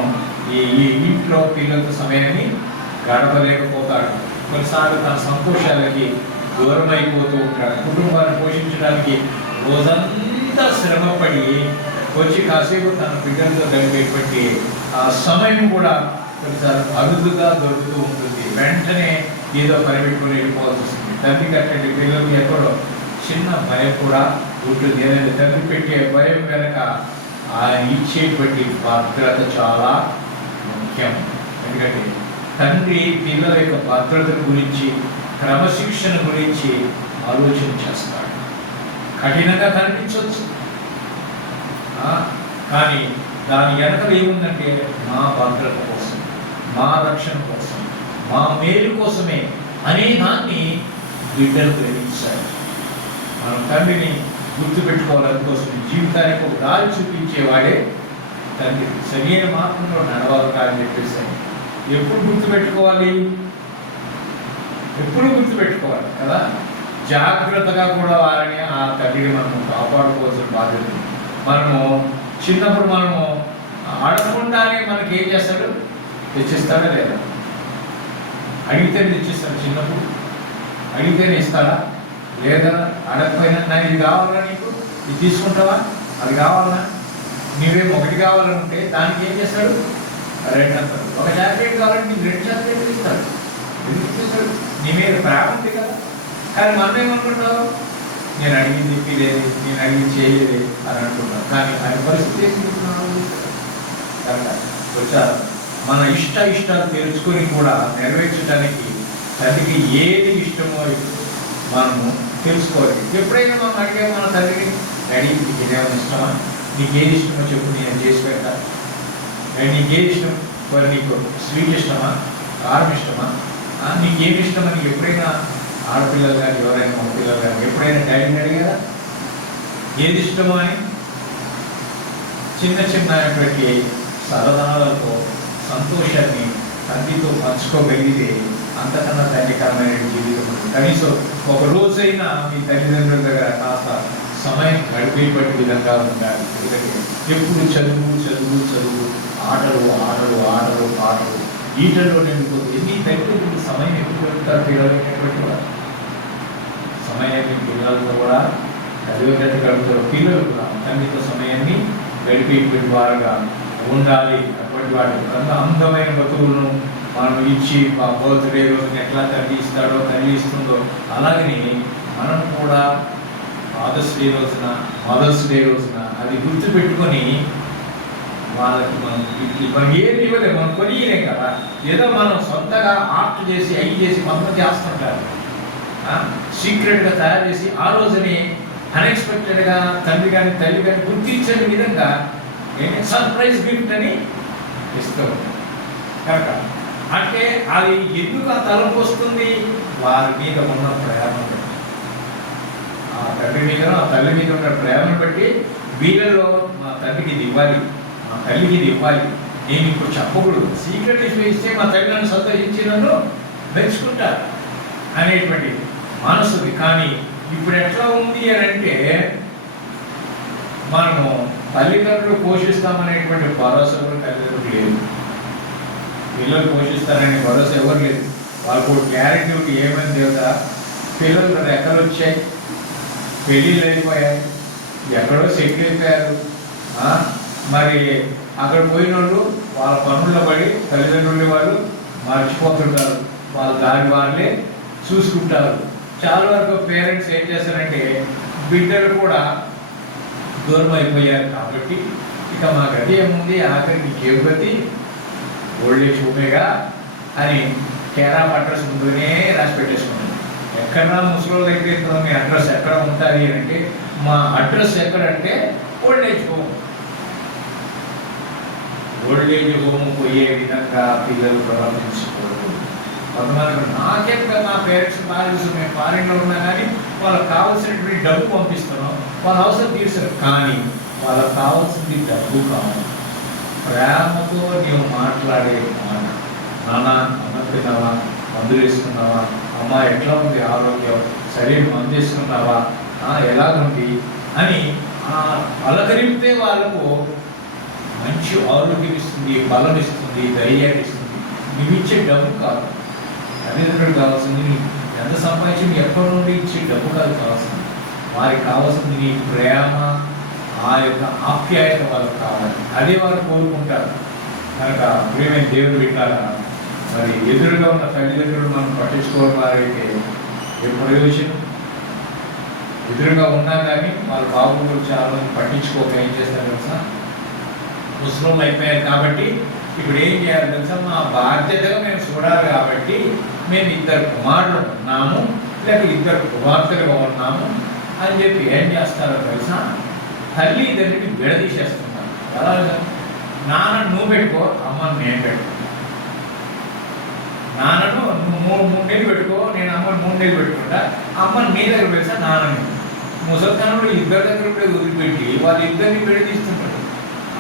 ఈ ఇంట్లో పిల్లలతో సమయాన్ని గడపలేకపోతాడు. కొన్నిసార్లు తన సంతోషాలకి దూరం అయిపోతూ ఉంటాడు. కుటుంబాన్ని పోషించడానికి రోజంతా శ్రమపడి వచ్చి కాసేపు తన పిల్లలతో గడిపేటువంటి ఆ సమయం కూడా కొన్నిసార్లు అరుదుగా దొరుకుతూ ఉంటుంది. వెంటనే ఏదో పరిపెట్టుకుని వెళ్ళిపోవాల్సి వస్తుంది. తండ్రి కట్టండి పిల్లలకి ఎక్కడో చిన్న భయం కూడా ఉంటుంది. ఏదైనా తండ్రి పెట్టే భయం వెనక ఆయన ఇచ్చేటువంటి భద్రత చాలా ముఖ్యం. ఎందుకంటే తండ్రి పిల్లల యొక్క భద్రత గురించి, క్రమశిక్షణ గురించి ఆలోచన చేస్తాడు. కఠినంగా కనిపించవచ్చు, కానీ దాని వెనకలు ఏముందంటే మా భద్రత కోసం, మా రక్షణ కోసం, మా మేలు కోసమే అనే దాన్ని బిడ్డలు గ్రహించారు. మనం తండ్రిని గుర్తుపెట్టుకోవాలి. అందుకోసం జీవితానికి ఒక దారి చూపించేవాడే తండ్రి. సరైన మార్గంలో నడవాలి అని చెప్పేసి ఎప్పుడు గుర్తుపెట్టుకోవాలి? ఎప్పుడు గుర్తుపెట్టుకోవాలి కదా. జాగ్రత్తగా కూడా వారిని ఆ తండ్రిని మనము కాపాడుకోవాల్సిన బాధ్యత. మనము చిన్నప్పుడు మనము అడగకుండానే మనకి ఏం చేస్తాడు? తెచ్చిస్తాడా లేదా? అడిగితేనే తెచ్చిస్తాడు. చిన్నప్పుడు అడిగితేనే ఇస్తాడా? లేదా అడగకపోయినా నాకు ఇది కావాలా, నీకు ఇది తీసుకుంటావా, అది కావాలన్నా, నీవేమో ఒకటి కావాలంటే దానికి ఏం చేస్తాడు? రెండు అంటాడు. ఒక చాక్లెట్ కావాలంటే నీకు రెండు చాక్లెట్లు ఇస్తాడు. ఎందుకు ఇస్తాడు? నీ మీద ప్రేమ ఉంది కదా. కానీ మనం ఏమనుకుంటావు? నేను అడిగింది తిప్పిలేదు, నేను అడిగి చేయలేదు అని అంటున్నాను. కానీ ఆయన పరిస్థితి ఏంటున్నాను వచ్చారు. మన ఇష్టాలు తెలుసుకొని కూడా నెరవేర్చడానికి తండ్రికి ఏది ఇష్టమో మనము తెలుసుకోవాలి. ఎప్పుడైనా మనం అడిగే మన తండ్రిని, డాడీ నీకు ఏమైనా ఇష్టమా, నీకేది ఇష్టమో చెప్పు, నేను చేసి పెడతాను. నీకేది ఇష్టం? మరి నీకు స్వీట్ ఇష్టమా, కారం ఇష్టమా, నీకేమి ఇష్టమని ఎప్పుడైనా ఆడపిల్లలు కానీ ఎవరైనా మగ పిల్లలు కానీ ఎప్పుడైనా డాడీని అడిగారా ఏది ఇష్టమో అని? చిన్న చిన్నటువంటి సరదాలతో సంతోషాన్ని తండ్రితో పంచుకోగలిగితే అంతకన్నా తండ్రికరమైన జీవితం ఉంటుంది. కనీసం ఒక రోజైనా మీ తల్లిదండ్రుల దగ్గర కాస్త సమయం గడిపేటువంటి విధంగా ఉండాలి. ఎందుకంటే ఎప్పుడు చదువు చదువు చదువు, ఆటలు ఆటలు ఆటలు పాటలు, ఈటల్లో నిండిపోతుంది. మీ తల్లిదండ్రులు సమయం ఎప్పుడు గడుపుతారు? పిల్లలైనటువంటి వారు సమయాన్ని పిల్లలతో కూడా చదివేటట్టు గడుపుతారు. పిల్లలు కూడా తండ్రితో సమయాన్ని గడిపేటువంటి వారుగా ఉండాలి. అటువంటి వాటి అందమైన వస్తువులను మనం ఇచ్చి మా బర్త్డే రోజున ఎట్లా తల్లి ఇస్తాడో, తల్లి ఇస్తుందో, అలాగని మనం కూడా ఫాదర్స్ డే రోజున, మదర్స్ డే రోజున అది గుర్తుపెట్టుకొని వాళ్ళకి మనం ఏది ఇవ్వలేము, మనం కొనియలేం కదా. ఏదో మనం సొంతగా ఆర్ట్ చేసి అవి చేసి మొత్తం చేస్తుంటారు. సీక్రెట్గా తయారు చేసి ఆ రోజుని అన్ఎక్స్పెక్టెడ్గా తండ్రి కానీ తల్లి కానీ గుర్తించే విధంగా సర్ప్రైజ్ గిఫ్ట్ అని ఇస్తూ ఉంటాం. కనుక అంటే అది ఎందుకు ఆ తలంపు వస్తుంది? వారి మీద ఉన్న ప్రేమను బట్టి, ఆ తండ్రి మీద ఆ తల్లి మీద ఉన్న ప్రేమను బట్టి వీళ్ళలో మా తండ్రికి ఇది ఇవ్వాలి, మా తల్లికి ఇది ఇవ్వాలి, నేను ఇప్పుడు చెప్పకూడదు, సీక్రెట్ ఇస్తే మా తల్లి నన్ను సంతోషించి నన్ను మెచ్చుకుంటారు అనేటువంటి మనసుది. కానీ ఇప్పుడు ఎట్లా ఉంది అని అంటే మనము తల్లిదండ్రులు పోషిస్తామనేటువంటి భరోసా కూడా తల్లిదండ్రులు లేదు. పిల్లలు పోషిస్తారనే భరోసా ఎవరు లేదు. వాళ్ళకు గ్యారెంటీ ఏమైంది కదా, పిల్లలు ఎక్కడ వచ్చాయి, పెళ్ళిళ్ళు అయిపోయాయి, ఎక్కడో సెటిల్ అయిపోయారు. మరి అక్కడ పోయిన వాళ్ళు వాళ్ళ పనుల్లో పడి తల్లిదండ్రులు వాళ్ళు మర్చిపోతుంటారు. వాళ్ళ దారి వాళ్ళే చూసుకుంటారు. చాలా వరకు పేరెంట్స్ ఏం చేస్తారంటే బిడ్డలు కూడా దూరం అయిపోయారు. కాబట్టి ఇక మా గతి ఏముంది, ఆఖరికి కేవతి ఓల్డేజ్ హోమేగా అని కేరా అడ్రస్ ముందునే రాసి పెట్టేసుకున్నాం. ఎక్కడన్నా ముసలి అయితే ఇప్పుడు మీ అడ్రస్ ఎక్కడ ఉంటుంది అంటే మా అడ్రస్ ఎక్కడంటే ఓల్డేజ్ హోమ్. ఓల్డేజ్ హోమ్ పోయే విధంగా పిల్లలు ప్రవర్తించకూడదు. కొంతమంది నాకెక్కడ నా పేరెంట్స్ బాగా తెలుసు, మేము ఫారిన్లో ఉన్నా కానీ వాళ్ళకి కావాల్సినటువంటి డబ్బు పంపిస్తున్నాం, వాళ్ళ అవసరం తీర్చారు. కానీ వాళ్ళకి కావాల్సింది డబ్బు కావాలి. ప్రేమతో నీవు మాట్లాడే మాట, నాన్న అన్నం తిన్నావా, మందులు వేసుకున్నావా, అమ్మ ఎట్లా ఉంది ఆరోగ్యం, శరీరం మందు వేసుకున్నావా, ఎలాగుంది అని పలకరిపితే వాళ్ళకు మంచి ఆరోగ్యం ఇస్తుంది, బలం ఇస్తుంది, ధైర్యాన్ని ఇస్తుంది. నువ్వు ఇచ్చే డబ్బు కాదు, తల్లిదండ్రులు కావాల్సింది నీ ఎంత సంపాదించి నీ ఎక్కడి నుండి ఇచ్చే డబ్బు కాదు కావాల్సింది. వారికి కావాల్సింది నీ ప్రేమ, ఆ యొక్క ఆప్యాయత వాళ్ళకి కావాలి. అదే వారు కోరుకుంటారు. కనుక ప్రియమైన దేవుడు వింటారా, మరి ఎదురుగా ఉన్న తల్లిదండ్రులు మనం పట్టించుకోవడం వారైతే ఏ ప్రయోజనం? ఎదురుగా ఉన్నా కానీ వాళ్ళ బాబులు చాలా మంది పట్టించుకోక ఏం చేస్తారు తెలుసా, ముస్లిం అయిపోయారు. కాబట్టి ఇప్పుడు ఏం చేయాలి తెలుసా, మా బాధ్యతగా మేము చూడాలి. కాబట్టి మేము 2 కుమారులు ఉన్నాము, లేక 2 కుమార్తెలుగా ఉన్నాము అని చెప్పి ఏం చేస్తారో తెలుసా, తల్లిదండ్రులని విడదీసేస్తున్నారు. ఎలా? నాన్న నువ్వు పెట్టుకో, అమ్మని నేను పెట్టుకో. నాన్నను నువ్వు 3 నెలలు పెట్టుకో, నేను అమ్మని 3 నెలలు పెట్టుకుంటా. అమ్మని నీ దగ్గర పెడతా, నాన్నని ముసలితనంలో 2 దగ్గర కూడా వదిలిపెట్టి వాళ్ళు 2ని విడదీస్తుంటారు.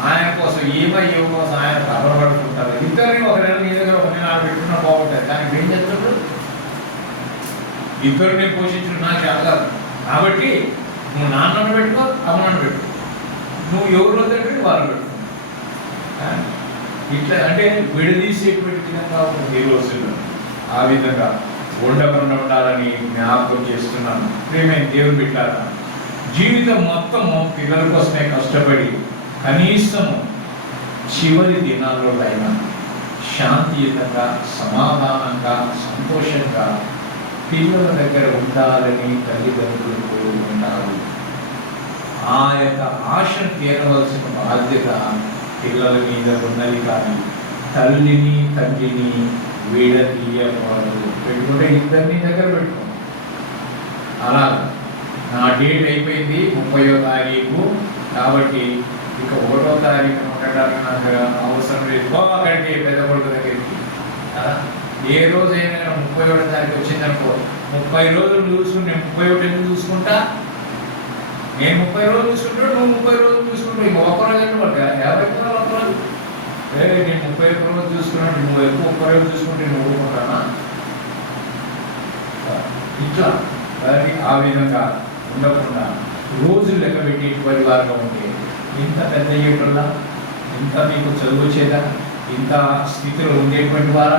ఆయన కోసం ఏమయ్యో కోసం ఆయన కబరపడుతుంటారు. 2ని ఒక నెల నీ దగ్గర ఒక నెల పెట్టుకున్నా బాగుంటుంది. కానీ ఏం చేస్తుంటారు, 2ని పోషించడం నాకు కాదు. కాబట్టి నువ్వు నాన్నను పెట్టుకో, అమ్మను పెట్టుకో, నువ్వు ఎవరు వద్దంటే వాళ్ళు పెట్టుకో. ఇట్లా అంటే విడదీసేటువంటి విధంగా ఉంటుంది ఈ రోజుల్లో. ఆ విధంగా ఉండకుండా ఉండాలని జ్ఞాపకం చేస్తున్నాను. ప్రియమైన దేవుడు బిడ్డలారా, జీవితం మొత్తము పిల్లల కోసమే కష్టపడి కనీసము చివరి దినాల్లో అయినా శాంతియుతంగా, సమాధానంగా, సంతోషంగా పిల్లల దగ్గర ఉండాలని తల్లిదండ్రులు కోరుకుంటారు. ఆ యొక్క ఆశను తీరవలసిన బాధ్యత పిల్లల మీద ఉన్నది. కానీ తల్లిని తండ్రిని విడదీయకూడదు. పెట్టుకుంటే 2ని దగ్గర పెట్టుకో. అలా నా డేట్ అయిపోయింది 30వ తారీఖు, కాబట్టి ఇక 1వ తారీఖున ఉండడానికి నాకు అవసరం లేదు, పోవాలంటే పెద్ద కొడుకు దగ్గరికి. ఏ రోజైనా 31వ తారీఖు వచ్చిందనుకో, 30 రోజులు చూసుకుని నేను 31 ఎందుకు చూసుకుంటా? నేను 30 రోజులు చూసుకుంటా, నువ్వు 30 రోజులు చూసుకుంటా. ఇంక 1 రోజు అంటే పడతా 50 రోజులు 1 రోజు. నేను 31 రోజులు చూసుకున్నాను, నువ్వు ఎక్కువ 30 రోజులు చూసుకుంటే నువ్వు ఊరుకుంటానా? ఇట్లా ఆ విధంగా ఉండకుండా రోజులు లెక్క పెట్టేటువంటి వారుగా ఉంటే ఇంత పెద్ద అయ్యేటల్లా, ఇంత మీకు చదువు వచ్చేదా, ఇంత స్థితిలో ఉండేటువంటి వారా?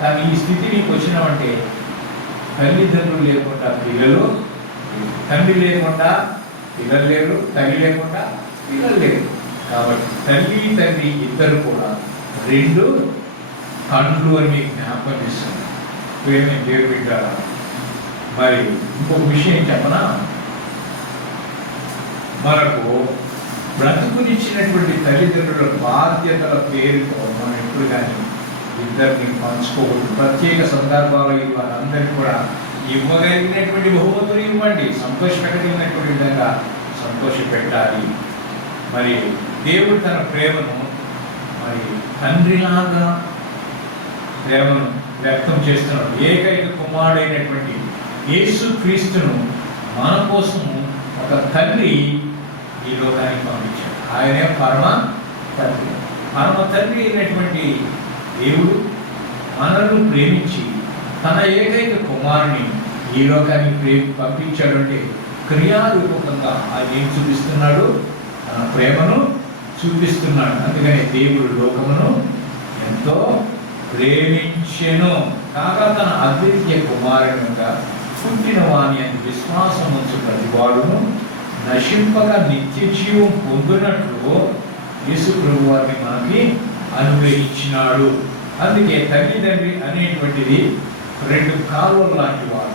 కానీ ఈ స్థితి నీకు వచ్చినామంటే తల్లిదండ్రులు లేకుండా పిల్లలు, తండ్రి లేకుండా పిల్లలు లేరు, తల్లి లేకుండా పిల్లలు లేరు. కాబట్టి తల్లి తండ్రి 2 కూడా 2 కళ్ళు అని మీకు జ్ఞాపకం చేస్తుంది. ప్రేమ దేవుడు బిడ్డలారా, మరి ఇంకొక విషయం చెప్పనా, మనకు బ్రతుకునిచ్చినటువంటి తల్లిదండ్రుల బాధ్యతల పేరుతో మనం ఎప్పుడు కానీ 2ని పంచుకోకూడదు. ప్రత్యేక సందర్భాలు వారందరికీ కూడా ఇవ్వగలిగినటువంటి బహుమతులు ఇవ్వండి, సంతోషపెట్టగలిగినటువంటి విధంగా సంతోషపెట్టాలి. మరి దేవుడు తన ప్రేమను మరి తండ్రిలాగా ప్రేమను వ్యక్తం చేస్తున్నాడు. ఏకైక కుమారుడైనటువంటి యేసుక్రీస్తును మన కోసము ఒక తండ్రి ఈ లోకానికి పంపించాడు. ఆయనే పరమ తండ్రి. పరమ తండ్రి అయినటువంటి దేవుడు మనల్ని ప్రేమించి తన ఏకైక కుమారుని ఈ లోకానికి పంపించాడు. అంటే క్రియారూపకంగా ఆయన ఏం చూపిస్తున్నాడు? తన ప్రేమను చూపిస్తున్నాడు. అందుకని దేవుడు లోకమును ఎంతో ప్రేమించెను కాగా తన అద్వితీయ కుమారునిగా పుట్టిన వాని అని విశ్వాసం ఉంచు ప్రతివాడును నశింపక నిత్య జీవం పొందినట్లు యేసు ప్రభు వారిని మనకి అనుగ్రహించినాడు. అందుకే తల్లిదండ్రి అనేటువంటిది 2 కాలువలు లాంటి వాడు.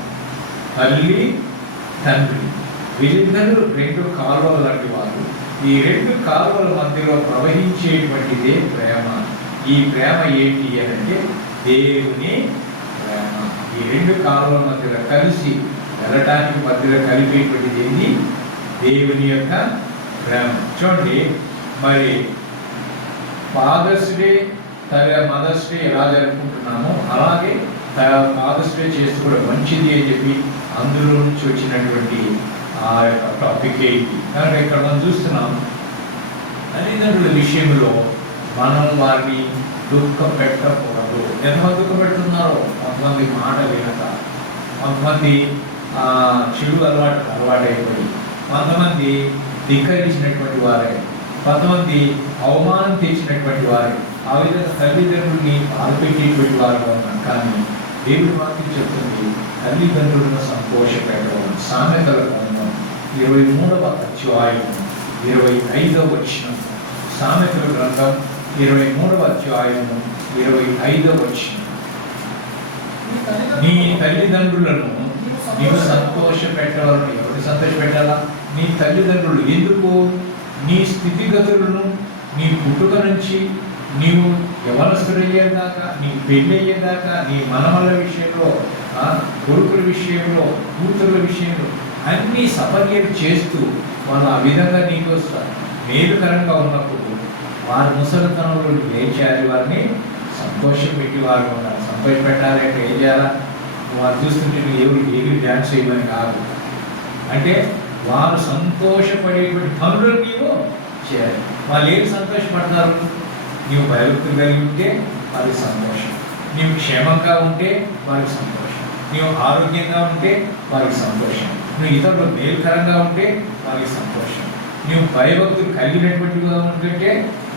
తల్లి తండ్రి వీళ్ళిద్దరూ రెండు కాలువలు లాంటి వారు. ఈ రెండు కాలువల మధ్యలో ప్రవహించేటువంటిదే ప్రేమ. ఈ ప్రేమ ఏంటి అంటే దేవుని ప్రేమ. ఈ రెండు కాలువల మధ్యలో కలిసి వెళ్ళటానికి మధ్యలో కలిపేటువంటిది ఏంటి? దేవుని యొక్క ప్రేమ. చూడండి, మరి ఫాదర్స్ డే, మదర్స్ డే ఎలా జరుపుకుంటున్నామో అలాగే ఫాదర్స్ డే చేస్తూ కూడా మంచిది అని చెప్పి అందులో నుంచి వచ్చినటువంటి ఆ యొక్క టాపిక్ ఏంటి కనుక ఇక్కడ మనం చూస్తున్నాం. తల్లిదండ్రుల విషయంలో మనం వారిని దుఃఖ పెట్టకూడదు. ఎంతమంది దుఃఖ పెడుతున్నారో, కొంతమంది మాట వినక, కొంతమంది చెడు అలవాటైపోయి, కొంతమంది ధిక్కరించినటువంటి వారే, కొంతమంది అవమానం తెచ్చినటువంటి వారే, ఆ విధంగా తల్లిదండ్రుల్ని బాధపెట్టేటువంటి వారుగా ఉన్నారు. కానీ దేవుడి వాక్యం చెప్తుంది తల్లిదండ్రులను సంతోషపెట్టడం. సామెతల గ్రంథం 23వ అధ్యాయం 25వ వచనం. సామెతల గ్రంథం 23వ అధ్యాయం 25వ వచనం. నీ తల్లిదండ్రులను నీవు సంతోషపెట్టవాలని. ఎవరిని సంతోషపెట్టాలా? నీ తల్లిదండ్రులు. ఎందుకు? నీ స్థితిగతులను నీ పుట్టుక నుంచి నీవు యవనస్తుడయ్యేదాకా, నీ పెళ్ళి అయ్యేదాకా, నీ మనమల విషయంలో, కొడుకుల విషయంలో, కూతురుల విషయంలో అన్నీ సపర్యలు చేస్తూ వాళ్ళు ఆ విధంగా నీకు మేలుకరంగా ఉన్నప్పుడు వారి ముసలితనంలో ఏం చేయాలి? వారిని సంతోషం పెట్టి వారు ఉన్నారు. సంతోషం పెట్టాలి అంటే ఏం చేయాలా? వారు చూస్తుంటే ఏమి డ్యాన్స్ చేయమని కాదు, అంటే వారు సంతోషపడేటువంటి పనులు నీవు చేయాలి. వాళ్ళు ఏమి సంతోషపడతారు? నీవు భయభక్తులు కలిగి ఉంటే వారికి సంతోషం, నీవు క్షేమంగా ఉంటే వారికి సంతోషం, నీవు ఆరోగ్యంగా ఉంటే వారికి సంతోషం, నువ్వు ఇతరులు మేలుకరంగా ఉంటే వారికి సంతోషం, నీవు భయభక్తులు కలిగినటువంటిగా ఉంటుంటే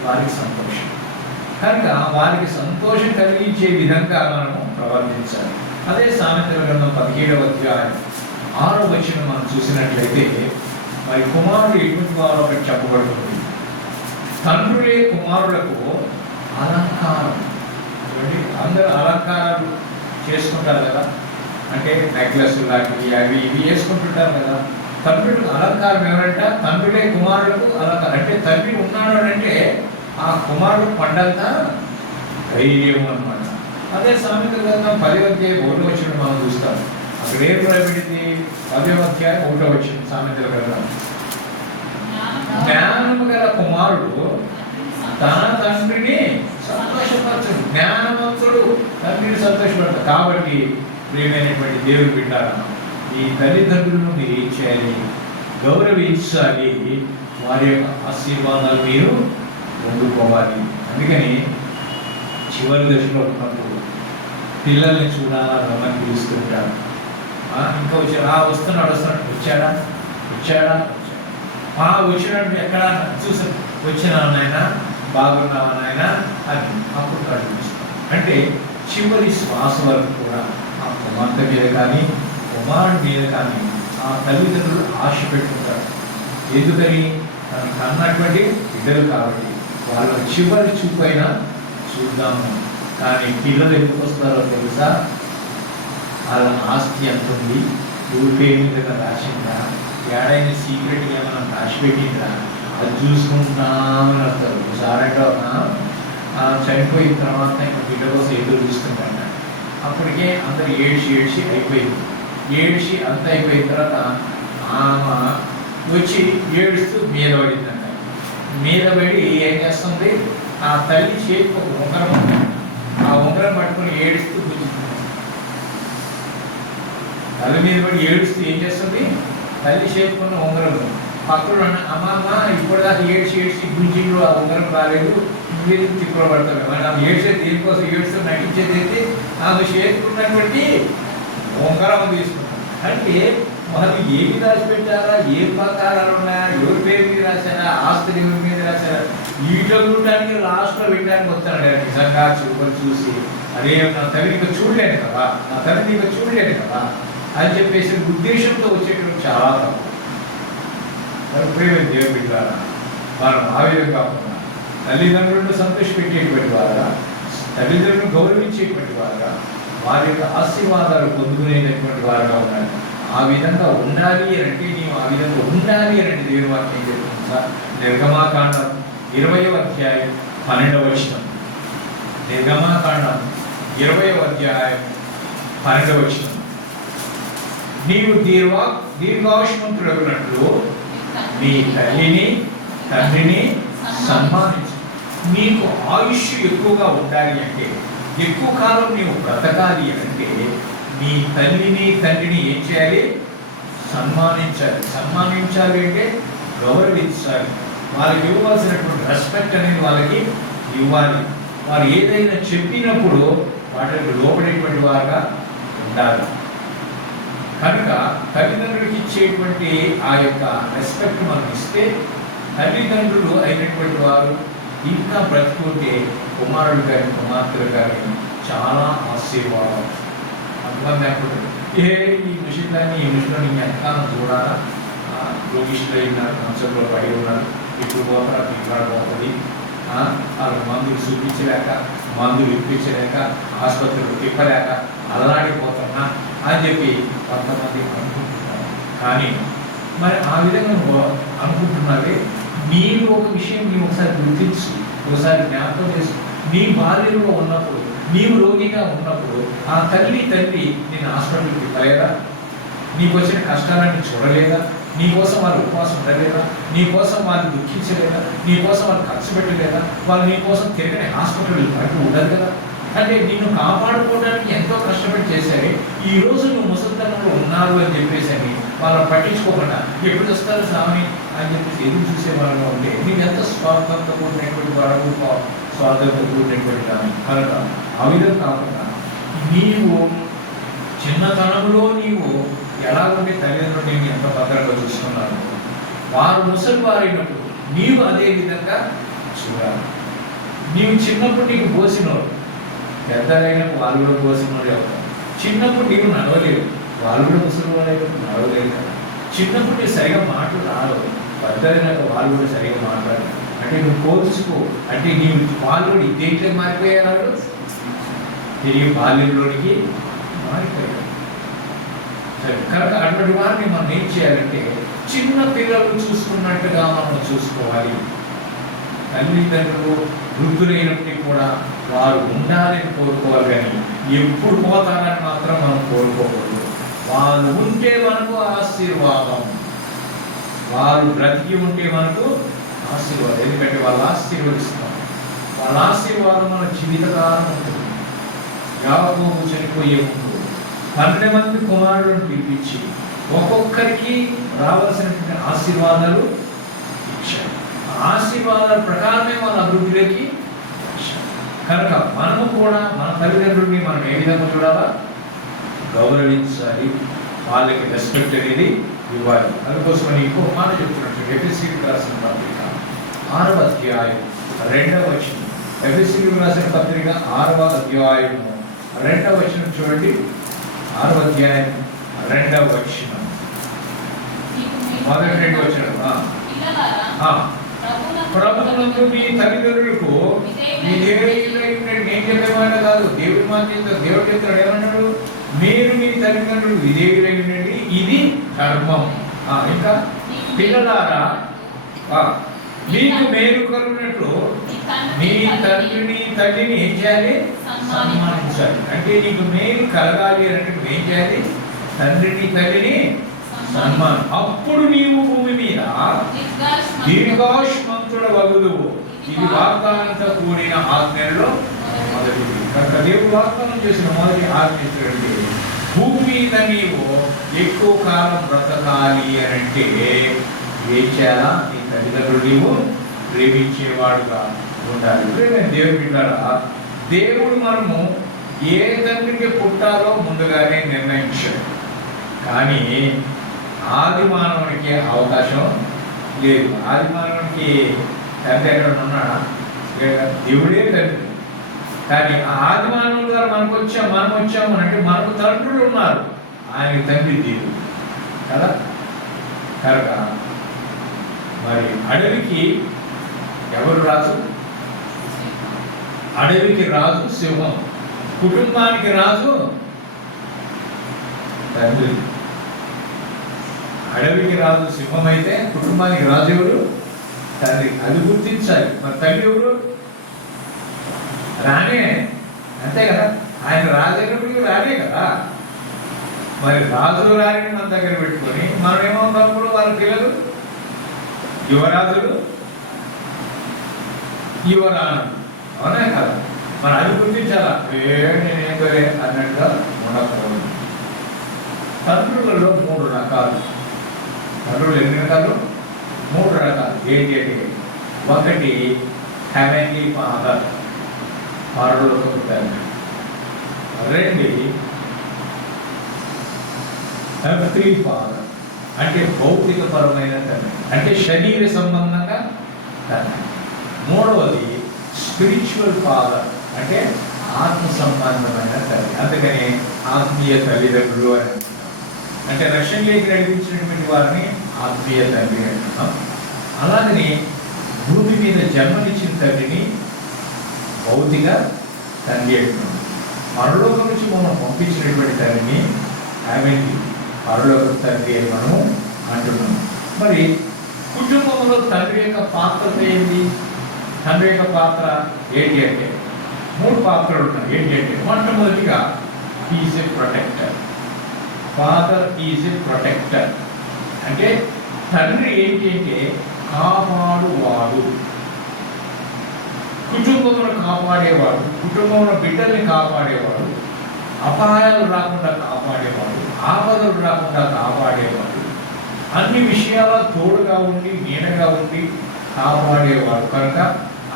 వారికి సంతోషం. కనుక వారికి సంతోషం కలిగించే విధంగా మనము ప్రవర్తించాలి. అదే సామెతల గ్రంథం 17వ అధ్యాయం 6వ వచనం మనం చూసినట్లయితే, మరి కుమారుడు ఎటువంటి వారు ఒకటి చెప్పబడుతుంది. తండ్రులే కుమారులకు అలంకారం. అందరూ అలంకారాలు చేసుకుంటారు కదా, అంటే నెక్లెస్ లాంటివి అవి ఇవి వేసుకుంటుంటారు కదా. తండ్రులకు అలంకారం ఎవరంట? తండ్రులే కుమారులకు అలంకారం. అంటే తండ్రి ఉన్నాడు అంటే ఆ కుమారుడు పండంతా ధైర్యం అన్నమాట. అదే సామెతల గ్రంథం 10వ అధ్యాయం 1వ వచనం మనం చూస్తాం. అక్కడ ఏం రాయబడింది? 10వ అధ్యాయం 1వ వచనం సామెతల గ్రంథం. జ్ఞానము గల కుమారుడు తన తండ్రిని సంతోషపరచడు. జ్ఞానవంతుడు తండ్రిని సంతోషపడతాడు. కాబట్టి ప్రియమైనటువంటి దేవుడు బిడ్డారా, ఈ తల్లిదండ్రులను మీరు ఏం చేయాలి? గౌరవించాలి. వారి యొక్క ఆశీర్వాదాలు మీరు పొందుకోవాలి. అందుకని చివరి దశలో ఉన్నప్పుడు పిల్లల్ని చూడాలా రమ్మని పిలుస్తుంటారు. ఇంకా వచ్చాడు, వస్తున్నాడు వచ్చాడా వచ్చినట్టు ఎక్కడ చూసి వచ్చినా నాయన, బాగున్నావా నాయన అని అప్పుడు కనిపిస్తాం. అంటే చివరి శ్వాస వరకు కూడా ఆ కుమార్తె మీద కానీ కుమారుడి మీద కానీ ఆ తల్లిదండ్రులు ఆశ పెట్టుకుంటారు. ఎందుకని? తను కన్నటువంటి బిడ్డలు కాబట్టి వాళ్ళ చివరి చూపైనా చూద్దాము. కానీ పిల్లలు ఎందుకు వస్తారో తెలుసా? వాళ్ళ ఆస్తి ఎంత ఉంది, ఊరికే మీద రాసిందా, ఏడైనా సీక్రెట్గా ఏమైనా దాచిపెట్టిందా, అది చూసుకుంటామని వస్తారు. ఒకసారి చనిపోయిన తర్వాత ఇంకా బిడ్డ కోసం ఎదురు చూస్తుంటాను. అప్పటికే అందరు ఏడ్చి అయిపోయింది. అంతా అయిపోయిన తర్వాత ఆమె వచ్చి ఏడుస్తూ మీద పడిందంట. మీద పడి ఏం చేస్తుంది? ఆ తల్లి చేతికి ఒక ఉంగరం ఉంది. ఆ ఉంగరం పట్టుకుని ఏడుస్తూ గుంజుతుంది. తల్లి మీద పడి ఏడుస్తూ ఏం చేస్తుంది? తల్లి చేతుకున్న ఉంగరం పక్కన అమ్మమ్మ ఇప్పటిదాకా ఏడ్చి గుంజిలో ఆ ఉంగరం రాలేదు, ఇంగ్లీష్ తిప్పులో పడతాడు. మరి ఆమె ఏడ్చేది దేనికోసం? ఏడుస్తూ నటించేది అయితే ఆమె చేతుకున్నటువంటి ఉంగరం తీసుకుంటాం. అంటే వాళ్ళు ఏమి రాసిపెట్టారా, ఏ ప్రకారాలు ఉన్నాయా, ఎవరి పేరు మీద రాశారా, ఆస్తులు ఎవరి మీద రాశారా, వీటిలో చూడడానికి లాస్ట్లో పెట్టడానికి వస్తాడు. నిజంగా చూసి అదే నా తల్లి ఇంకా చూడలేను కదా అని చెప్పేసి ఉద్దేశంతో వచ్చేటువంటి చాలా తప్పు. ప్రేమ దేవుని బిడ్డలారా, మనం ఆ విధంగా ఉన్నాం. తల్లిదండ్రులను సంతోషపెట్టేటువంటి వారా, తల్లిదండ్రులను గౌరవించేటువంటి వారా, వారి యొక్క ఆశీర్వాదాలు పొందుకునేటటువంటి వారుగా ఉండాలి. ఆ విధంగా ఉండాలి అంటే నీవు ఆ విధంగా ఉండాలి అని దేవుని వాక్యం చెప్తుందా? నిర్గమాకాండం 20వ అధ్యాయం 12వ వచనం. నిర్గమాకాండం 20వ అధ్యాయం 12వ వచనం. నీవు దీర్ఘాయుష్మంతుడగునట్లు నీ తల్లిని తండ్రిని సన్మానించు. నీకు ఆయుష్ ఎక్కువగా ఉండాలి అంటే, ఎక్కువ కాలం నీవు బ్రతకాలి అంటే నీ తల్లిని తండ్రిని ఏం చేయాలి? సన్మానించాలి. సన్మానించాలి అంటే గౌరవించాలి. వాళ్ళకి ఇవ్వవలసినటువంటి రెస్పెక్ట్ అనేది వాళ్ళకి ఇవ్వాలి. వారు ఏదైనా చెప్పినప్పుడు వాటికి లోబడేటువంటి వారుగా ఉండాలి. కనుక తల్లిదండ్రులకి ఇచ్చేటువంటి ఆ యొక్క రెస్పెక్ట్ మనం ఇస్తే, తల్లిదండ్రులు అయినటువంటి వారు ఇంకా బ్రతుకుంటే కుమారుడు కానీ కుమార్తెలు కానీ చాలా ఆశీర్వాదం. అందువల్ల అనుకుంటారు, ఈ మిషన్లన్నీ ఈ మిషన్లో నేను ఎంతకాలం చూడాలా? రోగిష్లో ఉన్నారు, మంచంలో పడి ఉన్నారు, ఇప్పుడు పోతారా ఇక్కడ పోతుంది, వాళ్ళకి మందులు చూపించలేక, మందులు ఇప్పించలేక, ఆసుపత్రులు తిప్పలేక అల్లాడిపోతున్నా అని చెప్పి కొంతమంది అనుకుంటున్నారు. కానీ మరి ఆ విధంగా అనుకుంటున్నారే, నీవు ఒక విషయం నీవు ఒకసారి గుర్తించు, ఒకసారి జ్ఞాపకం చేసుకో. నీ బాల్యంలో ఉన్నప్పుడు, నీవు రోగిగా ఉన్నప్పుడు ఆ తండ్రి నేను హాస్పిటల్కి తిప్పలేదా? నీకు వచ్చిన కష్టాలన్నీ చూడలేదా? నీకోసం వాళ్ళు ఉపవాసం ఉండలేదా? నీకోసం వాళ్ళు దుఃఖించలేదా? నీకోసం వాళ్ళు ఖర్చు పెట్టలేదా? వాళ్ళు నీకోసం తిరగని హాస్పిటల్ అంటూ ఉండదు కదా. అంటే నిన్ను కాపాడుకోవడానికి ఎంతో కష్టపడి చేశారే, ఈ రోజు నువ్వు ముసలితనంలో ఉన్నారు అని చెప్పేసి అని వాళ్ళని పట్టించుకోకుండా ఎప్పుడు వస్తారు స్వామి అని చెప్పేసి ఎదురు చూసేవాళ్ళగా ఉంటే నేను ఎంత స్వార్థంతో కూడినటువంటి వాడు, స్వార్థంతో కూడినటువంటి కానీ. కనుక ఆ విధంగా కాకుండా నీవు చిన్నతనంలో నీవు ఎలా ఉంటే తల్లిదండ్రులు నేను ఎంత భద్రంగా చూసుకున్నాను, వారు ముసలి వారైనప్పుడు నీవు అదే విధంగా చూడాలి. నీవు చిన్నప్పుడు నీకు పోసినోడు, పెద్దలైనప్పుడు వాళ్ళు కూడా పోసినోడు అవుతారు. చిన్నప్పుడు నీవు నడవలేవు, వాళ్ళు కూడా ముసలి వారైనప్పుడు నడవలేదు కదా. చిన్నప్పుడు నీవు సరిగా మాటలు రావు, పెద్దలైనాక వాళ్ళు కూడా సరిగా మాట్లాడాలి. అంటే నువ్వు కోల్చుకో, అంటే నీవు వాళ్ళు కూడా దేంట్లో మారిపోయారు, తిరిగి బాల్యంలోనికి మారిపోయారు. సరే, కనుక అటువంటి వారిని మనం ఏం చేయాలంటే చిన్న పిల్లలు చూసుకున్నట్టుగా మనం చూసుకోవాలి. తల్లిదండ్రులు వృద్ధులైనప్పటికీ కూడా వారు ఉండాలని కోరుకోవాలి, కానీ ఎప్పుడు పోతారని మాత్రం మనం కోరుకోకూడదు. వాళ్ళు ఉంటే మనకు ఆశీర్వాదం, వాళ్ళు బ్రతికి ఉంటే మనకు ఆశీర్వాదం. ఎందుకంటే వాళ్ళు ఆశీర్వదిస్తాం, వాళ్ళ ఆశీర్వాదం మన జీవితకాలం ఉంటుంది. యాకోబు చనిపోయే ముందు 12 మంది కుమారులను పిలిపించి ఒక్కొక్కరికి రావాల్సినటువంటి ఆశీర్వాదాలు ఇచ్చారు. ఆశీర్వాదాల ప్రకారమే వాళ్ళ అభివృద్ధిలోకి వచ్చారు. కనుక మనము కూడా మన తల్లిదండ్రుల్ని మనం ఏ విధంగా చూడాలా? గౌరవించాలి, వాళ్ళకి రెస్పెక్ట్ అనేది ఇవ్వాలి. అందుకోసమని ఇంకో మాట చెప్తున్నట్టు ఎఫెసీయులకు రాసిన పత్రిక 6వ అధ్యాయం 2వ వచనం. ఎఫెసీయులకు రాసిన పత్రిక 6వ అధ్యాయం 2వ వచనం చూడండి. 6వ అధ్యాయం 2వ వచనం, మొదటి 2 వచనం. ప్రభువునందు మీ తల్లిదండ్రులకు నేను చెప్పేవాడు కాదు, దేవుడి మాట దేవుడు చెప్తాడు. ఏమన్నాడు? మీరు మీ తల్లిదండ్రులు విధేయులై ఉండండి, ఇది ధర్మం. ఇంకా పిల్లలారా మీకు మేలు కలుగునట్లు మీ తండ్రిని తల్లిని ఏం చేయాలి? సన్మానించాలి. అంటే నీకు మేలు కలగాలి అంటే ఏం చేయాలి? తండ్రిని తల్లిని సన్మానం. అప్పుడు నీవు భూమి మీద దీర్ఘాయుష్మంతుడ వగుదువు. ఇది వాగ్దానంతో కూడిన ఆజ్ఞల్లో మొదటిది. కనుక దేవుడు వాగ్దానం చేసిన మొదటి ఆజ్ఞ ఏంటంటే భూమి మీద నీవు ఎక్కువ కాలం బ్రతకాలి అని అంటే ఏం చేయాలా? నీ తల్లిదండ్రులు నీవు ప్రేమించేవాడుగా ఉండాలి. దేవుడు బిడ్డలారా, దేవుడు మనము ఏ తండ్రికి పుట్టాలో ముందుగానే నిర్ణయించాడు. కానీ ఆది మానవునికి అవకాశం లేదు. ఆది మానవునికి తండ్రి ఎక్కడ ఉన్నాడా? దేవుడే తండ్రి. కానీ ఆది మానవులు గారు మనం వచ్చాము అంటే మనకు తండ్రులు ఉన్నారు, ఆయన తండ్రి దేవుడు కదా. కనుక మరి అడవికి ఎవరు రాజు? అడవికి రాజు సింహం, కుటుంబానికి రాజు తండ్రి. అడవికి రాజు సింహం అయితే కుటుంబానికి రాజు ఎవరు? తండ్రి. అది గుర్తించాలి. మరి తల్లి ఎవరు? రానే, అంతే కదా. ఆయన రాజు అయినప్పటికీ రానే కదా. మరి రాజు రాణిని మన దగ్గర పెట్టుకొని మనం ఏమవుతాప్పుడు వాళ్ళ పిల్లలు యువరాజులు యువరాణు, అవునా కదా. మరి అది గుర్తించాలా? నేనేం సరే అన్నట్టుగా ఉండకూడదు. తండ్రులలో 3 రకాలు. తండ్రులు ఎన్ని రకాలు? 3 రకాలు. ఏంటి అంటే, ఒకటి హెవెన్లీ ఫాదర్, పరలోకపు తండ్రి. 2 ఎర్త్లీ ఫాదర్, అంటే భౌతికపరమైన తండ్రి, అంటే శరీర సంబంధంగా తండ్రి. 3వది స్పిరిచువల్ ఫాదర్, అంటే ఆత్మ సంబంధమైన తండ్రి. అందుకని ఆత్మీయ తల్లిదండ్రులు అని అంటున్నాం. అంటే రక్షణలోకి నడిపించినటువంటి వారిని ఆత్మీయ తండ్రి అంటున్నాం. అలాగని భూమి మీద జన్మనిచ్చిన తండ్రిని భౌతిక తండ్రి అంటున్నాం. పరలోకం నుంచి మనం పంపించినటువంటి తండ్రిని హెవెన్లీ, పరలోక తండ్రి అని మనము అంటున్నాం. మరి కుటుంబంలో తండ్రి యొక్క పాత్ర ఏంటి? తండ్రి యొక్క పాత్ర ఏంటి అంటే 3 పాత్రలు ఉన్నాయి. ఏంటి అంటే, మొట్టమొదటిగా is a protector. Father is a protector, అంటే తండ్రి ఏంటి అంటే కాపాడువాడు, కుటుంబంలో కాపాడేవాడు, కుటుంబంలో బిడ్డల్ని కాపాడేవాడు, అపాయాలు రాకుండా కాపాడేవాడు, ఆపదలు రాకుండా కాపాడేవాడు, అన్ని విషయాల తోడుగా ఉండి నీడగా ఉండి కాపాడేవాడు. కనుక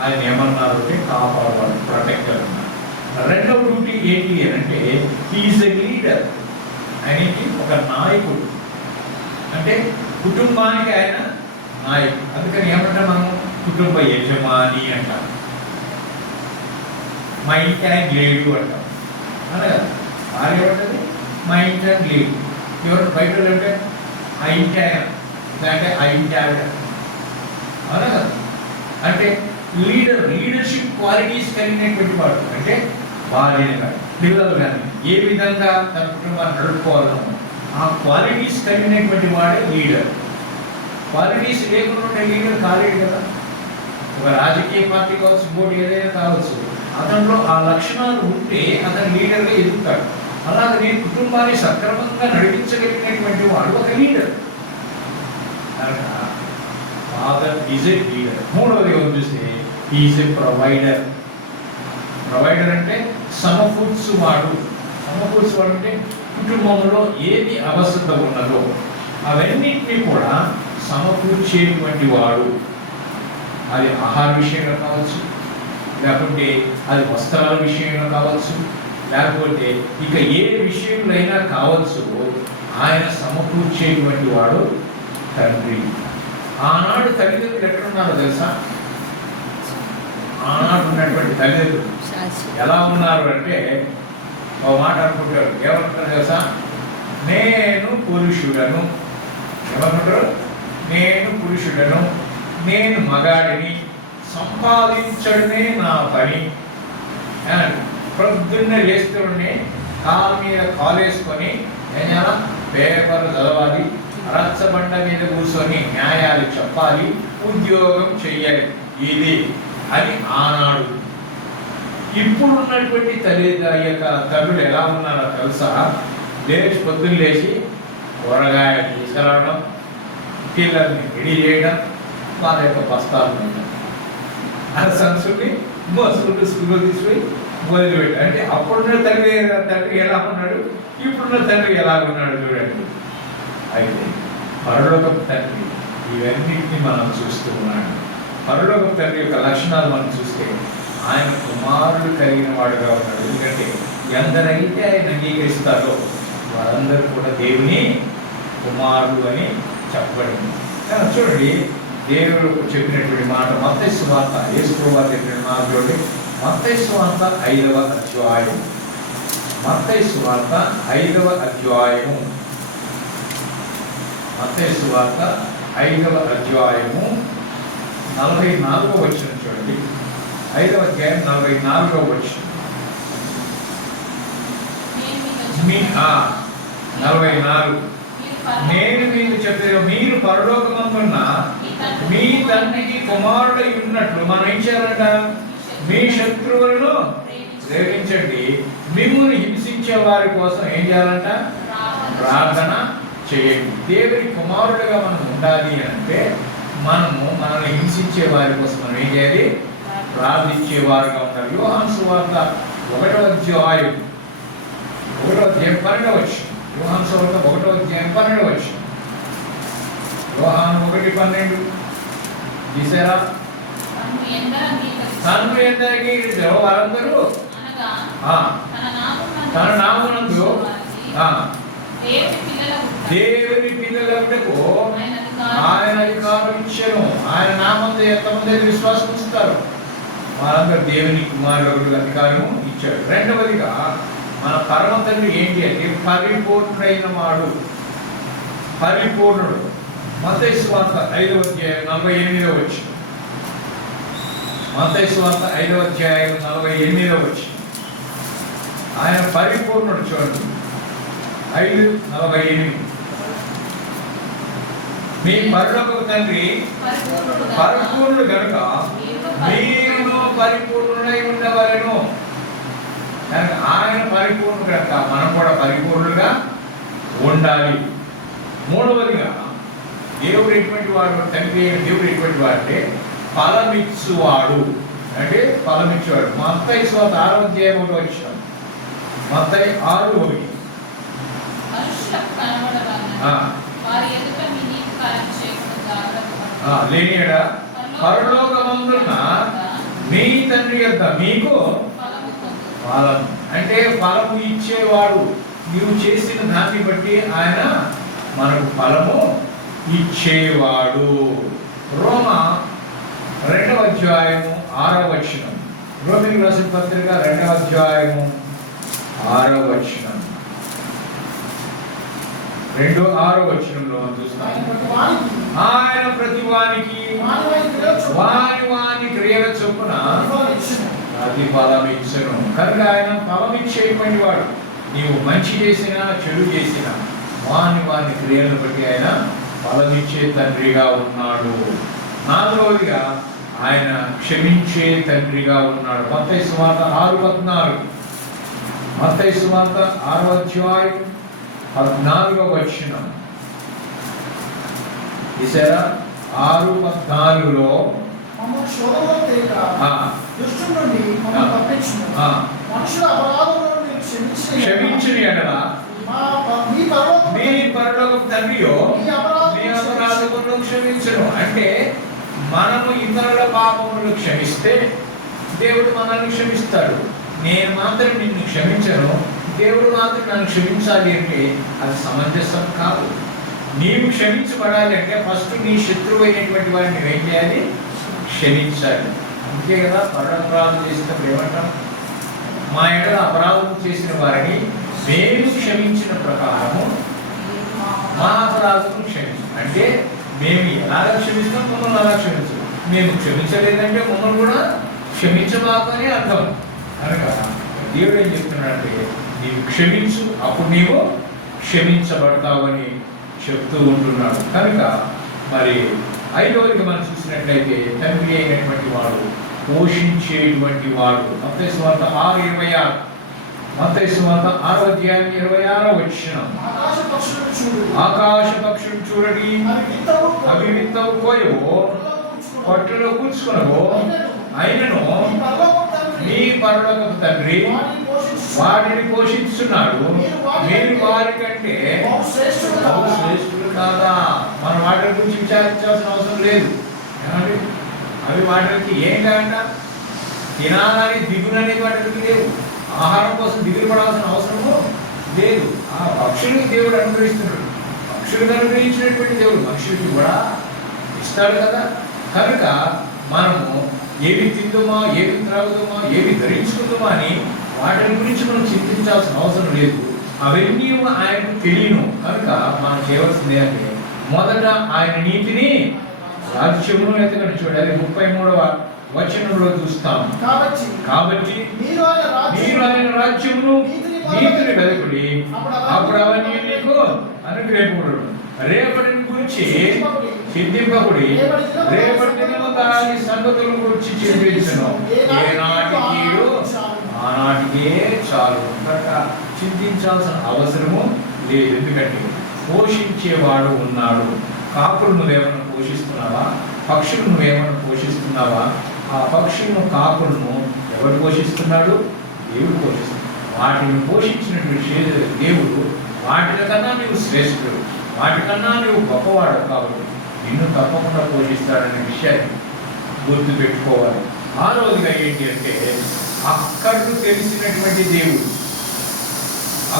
ఆయన ఏమన్నారు అంటే కాపాడేవాడు, ప్రొటెక్టర్ అన్నారు. 2వ డ్యూటీ ఏంటి అంటే హీఈస్ ఎ లీడర్, ఆయనకి ఒక నాయకుడు, అంటే కుటుంబానికి ఆయన నాయకుడు. అందుకని ఏమంటాం మనం? కుటుంబ యజమాని అంటాం. మా ఇంటి ఆయన లేడు అంటాం, అనగా వాళ్ళు ఏమంటుంది? మా ఇంటి ఆయన లేడు. ఎవరు బయట అంటే ఆ ఇంటి ఆయన, లేదంటే ఆ ఇంటి ఆవిడ, అవునా కదా. అంటే లీడర్షిప్ క్వాలిటీస్ కలిగినటువంటి వాడు, అంటే భార్యని కానీ పిల్లలు కానీ ఏ విధంగా తన కుటుంబాన్ని నడుపుకోవాలనో ఆ క్వాలిటీస్ కలిగినటువంటి వాడే లీడర్. క్వాలిటీస్ లేకుండా లీడర్ కాలేడు కదా. ఒక రాజకీయ పార్టీ కావచ్చు, ఇంకోటి ఏదైనా కావచ్చు, అతనిలో ఆ లక్షణాలు ఉంటే అతను లీడర్గా ఎదుగుతాడు. అలాగే కుటుంబాన్ని సక్రమంగా నడిపించగలిగినటువంటి వాడు ఒక leader. Father is a leader. 3వది ఏమో చూస్తే ఈజ్ ఏ ప్రొవైడర్. ప్రొవైడర్ అంటే సమకూర్చు వాడు. సమకూర్చు వాడు అంటే కుటుంబంలో ఏది అవసరత ఉన్నదో అవన్నింటినీ కూడా సమకూర్చేటువంటి వాడు. అది ఆహార విషయంలో కావచ్చు, లేకుంటే అది వస్త్రాల విషయంలో కావచ్చు, లేకపోతే ఇక ఏ విషయంలో అయినా కావచ్చు, ఆయన సమకూర్చేటువంటి వాడు తండ్రి. ఆనాడు తల్లిదండ్రులు ఎక్కడున్నారో తెలుసా? ఆనాడు ఉన్నటువంటి తల్లిదండ్రులు ఎలా ఉన్నారు అంటే ఒక మాట అనుకుంటారు. ఏమంటారు తెలుసా? నేను పురుషుడను. ఏమంటారు? నేను పురుషుడను, నేను మగాడిని, సంపాదించడమే నా పని. ప్రొద్దున్నే లేస్తూనే కాలు మీద కాలేసుకొని ఏం చేయాలా? పేపర్ చదవాలి, రచ్చబండ మీద కూర్చొని న్యాయాలు చెప్పాలి, ఉద్యోగం చెయ్యాలి. ఇది అని ఆనాడు. ఇప్పుడు ఉన్నటువంటి యొక్క తల్లులు ఎలా ఉన్నారో తెలుసా? పొద్దున్న లేచి కూరగాయలు తీసుకురావడం, పిల్లల్ని రెడీ చేయడం, వాళ్ళ యొక్క బస్తాలు ఉండడం, ఆ సంస్కృతి మోసుకుంటూ స్కూల్లో తీసుకుపోయి మొదలుపెట్టారు. అంటే అప్పుడున్న తండ్రి ఎలా ఉన్నాడు, ఇప్పుడున్న తండ్రి ఎలా ఉన్నాడు చూడండి. అయితే పరలోకపు తండ్రి ఇవన్నింటినీ మనం చూస్తూ ఉన్నాడు. పరలోకపు తండ్రి యొక్క లక్షణాలు మనం చూస్తే ఆయన కుమారుడు కలిగిన వాడుగా ఉన్నాడు. ఎందుకంటే ఎందరైతే ఆయన అంగీకరిస్తారో వారందరూ కూడా దేవుని కుమారుడు అని చెప్పబడింది. కానీ చూడండి, దేవుడు చెప్పినటువంటి మాట మత్తయి సువార్త, యేసు ప్రభువు చెప్పిన మాట చూడండి. మత్తయి సువార్త 5వ అధ్యాయం, మత్తయి సువార్త 5వ అధ్యాయము, మత్తయి సువార్త 5వ అధ్యాయము 44వ వచనం చూడండి. 5వ అధ్యాయం 44వ వచనం. 44 నేను మీకు చెప్పాను, మీరు పరలోకమందున్న మీ తండ్రికి కుమారుడై ఉన్నట్లు మనం ఏం చేయాలంట? మీ శత్రువులను ప్రేమించండి, మిమ్మల్ని హింసించే వారి కోసం ఏం చేయాలంట? ప్రార్థన చేయండి. దేవుని కుమారుడిగా మనం ఉండాలి అంటే మనల్ని హింసించే వారి కోసం మనం ఏం చేయాలి? ప్రార్థించేవారుగా ఉండాలి. యోహాను సువార్త 1వ అధ్యాయం 12వ వచనం. యోహాను సువార్త 1వ అధ్యాయం 12వ వచనం. యోహాను 1:12 చూసారా? తను ఎందరికి వారందరూ తన నామమునందు దేవుని పిల్లలకు ఆయన అధికారం ఇచ్చాను. ఆయన నామంలో ఎంతమంది విశ్వాసం ఉంచుతారు వారందరూ దేవుని కుమారులకు అధికారం ఇచ్చాడు. రెండవదిగా మన పరమ తండ్రి ఏంటి అంటే పరిపూర్ణుడైన వాడు, పరిపూర్ణుడు. మత్తయి సువార్త 5వ అధ్యాయం 48వ వచనం. మత్తయి సువార్త 5వ అధ్యాయం 48వ వచనం. ఆయన పరిపూర్ణుడు. చూడండి 5:48. మీ పరలోకపు తండ్రి పరిపూర్ణుడు కనుక మీరు పరిపూర్ణుడై ఉండవలెను. ఆయన పరిపూర్ణుడు కనుక మనం కూడా పరిపూర్ణులుగా ఉండాలి. మూడవదిగా దేవుడు ఎటువంటి వాడు? తండ్రి దేవుడు ఎటువంటి వాడు అంటే ఫలమిచ్చువాడు. అంటే ఫలమిచ్చేవాడు. మత్తయి సువార్త 6వ అధ్యాయం 1వ వచనం. మత్తయి 6:1. లేనియడా పరలోకమందున్న మీ తండ్రి యొద్ద మీకు ఫలం, అంటే ఫలము ఇచ్చేవాడు. నీవు చేసిన దాన్ని బట్టి ఆయన మనకు ఫలము ఇచ్చేవాడు. రోమా 2వ అధ్యాయము 6వ వచనం. రోమిలకు రాసిన పత్రిక 2వ అధ్యాయము 6వ వచనం. 2:6 వచనంలో చూస్తాం. ఆయన ప్రతి వానికి వాని క్రియల చొప్పున ప్రతిఫలం ఇచ్చును. కనుక ఆయన ఫలం ఇచ్చేటువంటి వాడు. నీవు మంచి చేసినా చెడు చేసినా వాని క్రియలను బట్టి ఆయన ఫలం ఇచ్చే తండ్రిగా ఉన్నాడు. నాలుగవదిగా ఆయన క్షమించే తండ్రిగా ఉన్నాడు. మత్తయి సువార్త 6:14. మత్తయి సువార్త 6వ అధ్యాయం 14వ వచనం. చూసారా? 6:14లో క్షమించిన ఎడల మీ పరలోకపు తండ్రియో మీ అపరాధములను క్షమించును. అంటే మనము ఇతరుల పాపములను క్షమిస్తే దేవుడు మనల్ని క్షమిస్తాడు. నేను మాత్రం నిన్ను క్షమించను, దేవుడు మాత్రం నన్ను క్షమించాలి అంటే అది సమంజసం కాదు. నీవు క్షమించబడాలి అంటే ఫస్ట్ నీ శత్రువు అయినటువంటి వారిని నువ్వేం చేయాలి? క్షమించాలి. అంతే కదా. పరాపరాధం చేసినప్పుడు ఏమంటాం? మా ఎడల అపరాధం చేసిన వారిని మేము క్షమించిన ప్రకారము మా అపరాధము క్షమించు. అంటే మేము ఎలాగ క్షమిస్తాం మమ్మల్ని అలా క్షమించు. మేము క్షమించలేదంటే మమ్మల్ని కూడా క్షమించబాకు అని అర్థం. కనుక దేవుడు ఏం చెప్తున్నాడంటే నీవు క్షమించు, అప్పుడు నీవు క్షమించబడతావని చెప్తూ ఉంటున్నాడు. కనుక మరి 5వదిగా మనం చూసినట్లయితే తండ్రి అయినటువంటి వాడు పోషించేటువంటి వాడు. మత్తయి సువార్త 6:26. మత్తయి సువార్త 6వ అధ్యాయం 26వ వచనం. ఆకాశ పక్షులు చూడండి, అవి విత్తవు కోయవు, పట్టులో కూర్చుకొనవు, అయినను మీ పరలోకపు తండ్రి వాటిని పోషిస్తున్నాడు. మీరు వారి కంటే శ్రేష్ఠులు కాదా? మన వాటి గురించి విచారించాల్సిన అవసరం లేదు. అవి వాటికి ఏం కాదంట? తినాలని దిగులు అనేది వాటికి లేవు. ఆహారం కోసం దిగులు పడాల్సిన అవసరము లేదు. ఆ పక్షులకు దేవుడు అనుగ్రహిస్తున్నాడు. పక్షులకు అనుగ్రహించినటువంటి దేవుడు మనుషులకి కూడా ఇస్తాడు కదా. కనుక మనము ఏవి తిందుమా, ఏవి త్రాగుదామా, ఏవి ధరించుకుందామా అని వాటి గురించి మనం చింతించాల్సిన అవసరం లేదు. అవన్నీ ఆయనకు తెలియను. కనుక మనం చేయవలసింది అంటే మొదట ఆయన నీతిని రాజ్యమును ఎత్తగని చూడాలి. 33వ వచనంలో చూస్తాం. కాబట్టి మీరు ఆయన రాజ్యమును నీతిని వెదకుడి, అప్పుడు అవన్నీ నీకు అనుగ్రహింపబడును. రేపటిని గురించి చింతింపకుడి, రేపటి దినము దాని సంగతుల గురించి చింతించును, ఏనాటి కీడు ఆనాటికే చాలు. కనుక చింతించాల్సిన అవసరము లేదు. ఎందుకంటే పోషించేవాడు ఉన్నాడు. కాకులు నువ్వేమైనా పోషిస్తున్నావా? పక్షులు నువ్వేమైనా పోషిస్తున్నావా? ఆ పక్షులను కాకులను ఎవరు పోషిస్తున్నాడు? దేవుడు పోషిస్తున్నాడు. వాటిని పోషించినటువంటి దేవుడు వాటికన్నా నీవు శ్రేష్ఠుడు, వాటికన్నా నీవు గొప్పవాడు కాబట్టి నిన్ను తప్పకుండా పోషిస్తాడనే విషయాన్ని గుర్తు పెట్టుకోవాలి. ఆ రోజుగా ఏంటి అంటే అక్కర్లు తెలిసినటువంటి దేవుడు,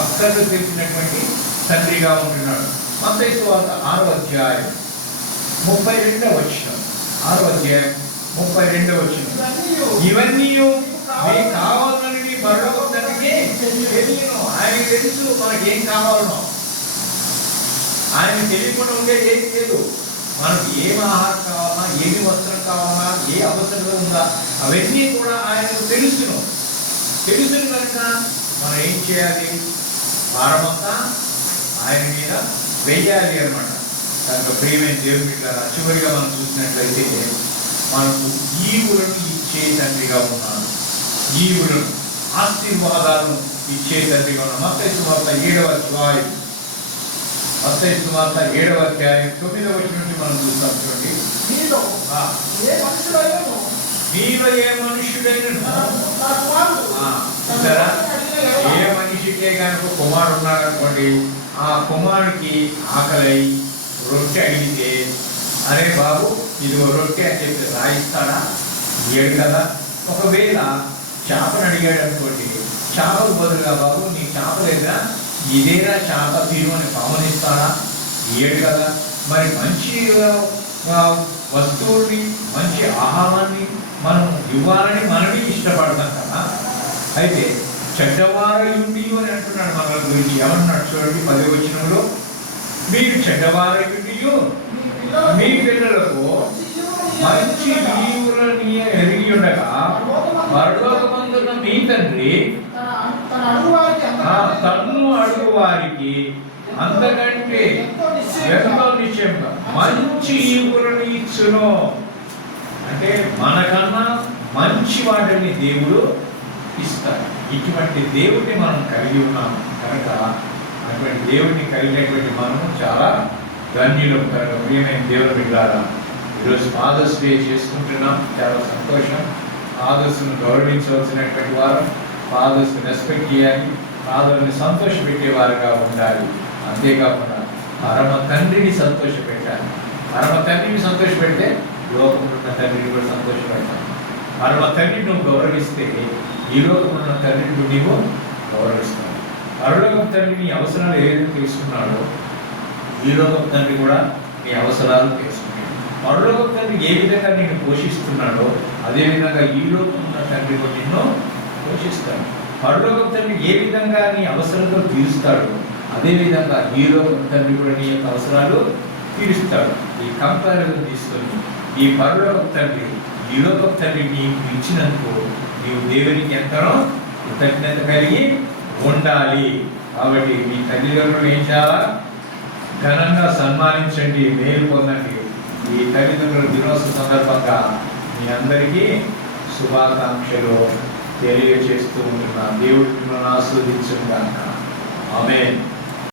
అక్కర్లు తెలిసినటువంటి తండ్రిగా ఉంటున్నాడు. మత్తయి సువార్త 6వ అధ్యాయం 32వ వచనం, 6వ అధ్యాయం 32వ వచనం, ఇవన్నీ మీకు కావాలని నీ పరలోకపు తండ్రికి తెలియను. ఆయనకి తెలుసు మనకేం కావాలనో. ఆయన తెలియకుండా ఉండేది ఏది లేదు. మనకు ఏం ఆహారం కావాలన్నా, ఏమి వస్త్రం కావాలన్నా, ఏ అవసరం ఉందా, అవన్నీ కూడా ఆయనకు తెలుసును. కనుక మనం ఏం చేయాలి? భారమంతా ఆయన మీద వెయ్యాలి అన్నమాట. కనుక ప్రియమైన దేవుని బిడ్డలారా, చివరిగా మనం చూసినట్లయితే మనకు ఈవులను ఇచ్చే తండ్రిగా ఉన్నాడు. ఈవులను, ఆశీర్వాదాలను ఇచ్చే తండ్రిగా ఉన్నాడు. మత్తయి సువార్త 7వ అధ్యాయం, మత్తయి సువార్త 7వ అధ్యాయం 9వ వచనం నుండి మనం చూస్తాం. చూడండి, మీలో ఏ మనుష్యుడైనను, చూసారా, ఏ మనిషికే కనుక కుమారుడు ఉన్నాడు అనుకోండి, ఆ కుమారుడికి ఆకలి రొట్టె అడిగితే, అరే బాబు ఇదిగో రొట్టె అని చెప్పి రాయిస్తాడా? ఇయ్యడు కదా. ఒకవేళ చేపను అడిగాడు అనుకోండి, చేపకు బదులుగా బాబు నీ చేప దగ్గర ఇదేనా చేప తిను అని గమనిస్తాడా? ఇయ్యడు కదా. మరి మంచి వస్తువుల్ని, మంచి ఆహారాన్ని మనం ఇవ్వాలని మనమే ఇష్టపడతాం కదా. అయితే చెడ్డవారయుండి అని అంటున్నాడు మన గురించి. ఏమన్నాడు చూడండి 10వ వచనంలో, మీరు చెడ్డవారయుండి మీ పిల్లలకు మంచి ఈవులని ఎరిగి ఉండగా పరలోకమందున్న మీ తండ్రి తన్ను అడుగు వారికి అంతకంటే ఎంతో నిశ్చయంగా మంచి ఈవులను ఇచ్చును. అంటే మనకన్నా మంచి వాటిని దేవుడు ఇస్తాడు. ఇటువంటి దేవుడిని మనం కలిగి ఉన్నాం కనుక అటువంటి దేవుడిని కలిగినటువంటి మనము చాలా ధన్యులం. కనుక ప్రియమైన దేవుని బిడ్డలారా, ఈరోజు ఫాదర్స్ డే చేసుకుంటున్నాం. చాలా సంతోషం. ఫాదర్స్ను గౌరవించవలసినటువంటి వారు, ఫాదర్స్ని రెస్పెక్ట్ చేయాలి, ఫాదర్ని సంతోషపెట్టేవారుగా ఉండాలి. అంతేకాకుండా పరమ తండ్రిని సంతోషపెట్టాలి. పరమ తండ్రిని సంతోషపెడితే లోకంలో ఉన్న తండ్రిని కూడా సంతోషపెడతాను. పరమ తండ్రిని నువ్వు గౌరవిస్తే ఈ లోకంలో ఉన్న తండ్రిని నీవు గౌరవిస్తావు. పరలోకం తండ్రి నీ అవసరాలు ఏదైతే తెలుసుకున్నాడో ఈ లోకం తండ్రి కూడా నీ అవసరాలు తెలుసుకున్నాడు. పరలోకం తండ్రి ఏ విధంగా నిన్ను పోషిస్తున్నాడో అదేవిధంగా ఈ లోకం ఉన్న తండ్రి కూడా నిన్ను పోషిస్తాడు. పరలోకం తండ్రి ఏ విధంగా నీ అవసరాలు తీరుస్తాడో అదేవిధంగా ఈ లోకం తండ్రి కూడా నీ యొక్క అవసరాలు తీరుస్తాడు. ఈ కంపారిజన్ తీసుకొని ఈ పరలోకం తండ్రి ఈ లోకం తండ్రి నీకు ఇచ్చినందుకు నీవు దేవునికి ఎంతనో కృతజ్ఞత కలిగి ఉండాలి. కాబట్టి మీ తల్లిదండ్రులు ఏం చేయాలా? ఘనంగా సన్మానించండి, మేలు పొందండి. ఈ తల్లిదండ్రుల దినోత్సవ సందర్భంగా మీ అందరికీ శుభాకాంక్షలు తెలియజేస్తూ ఉంటున్నా. దేవుడు మిమ్మల్ని ఆశీర్వదించుగాక. ఆమేన్.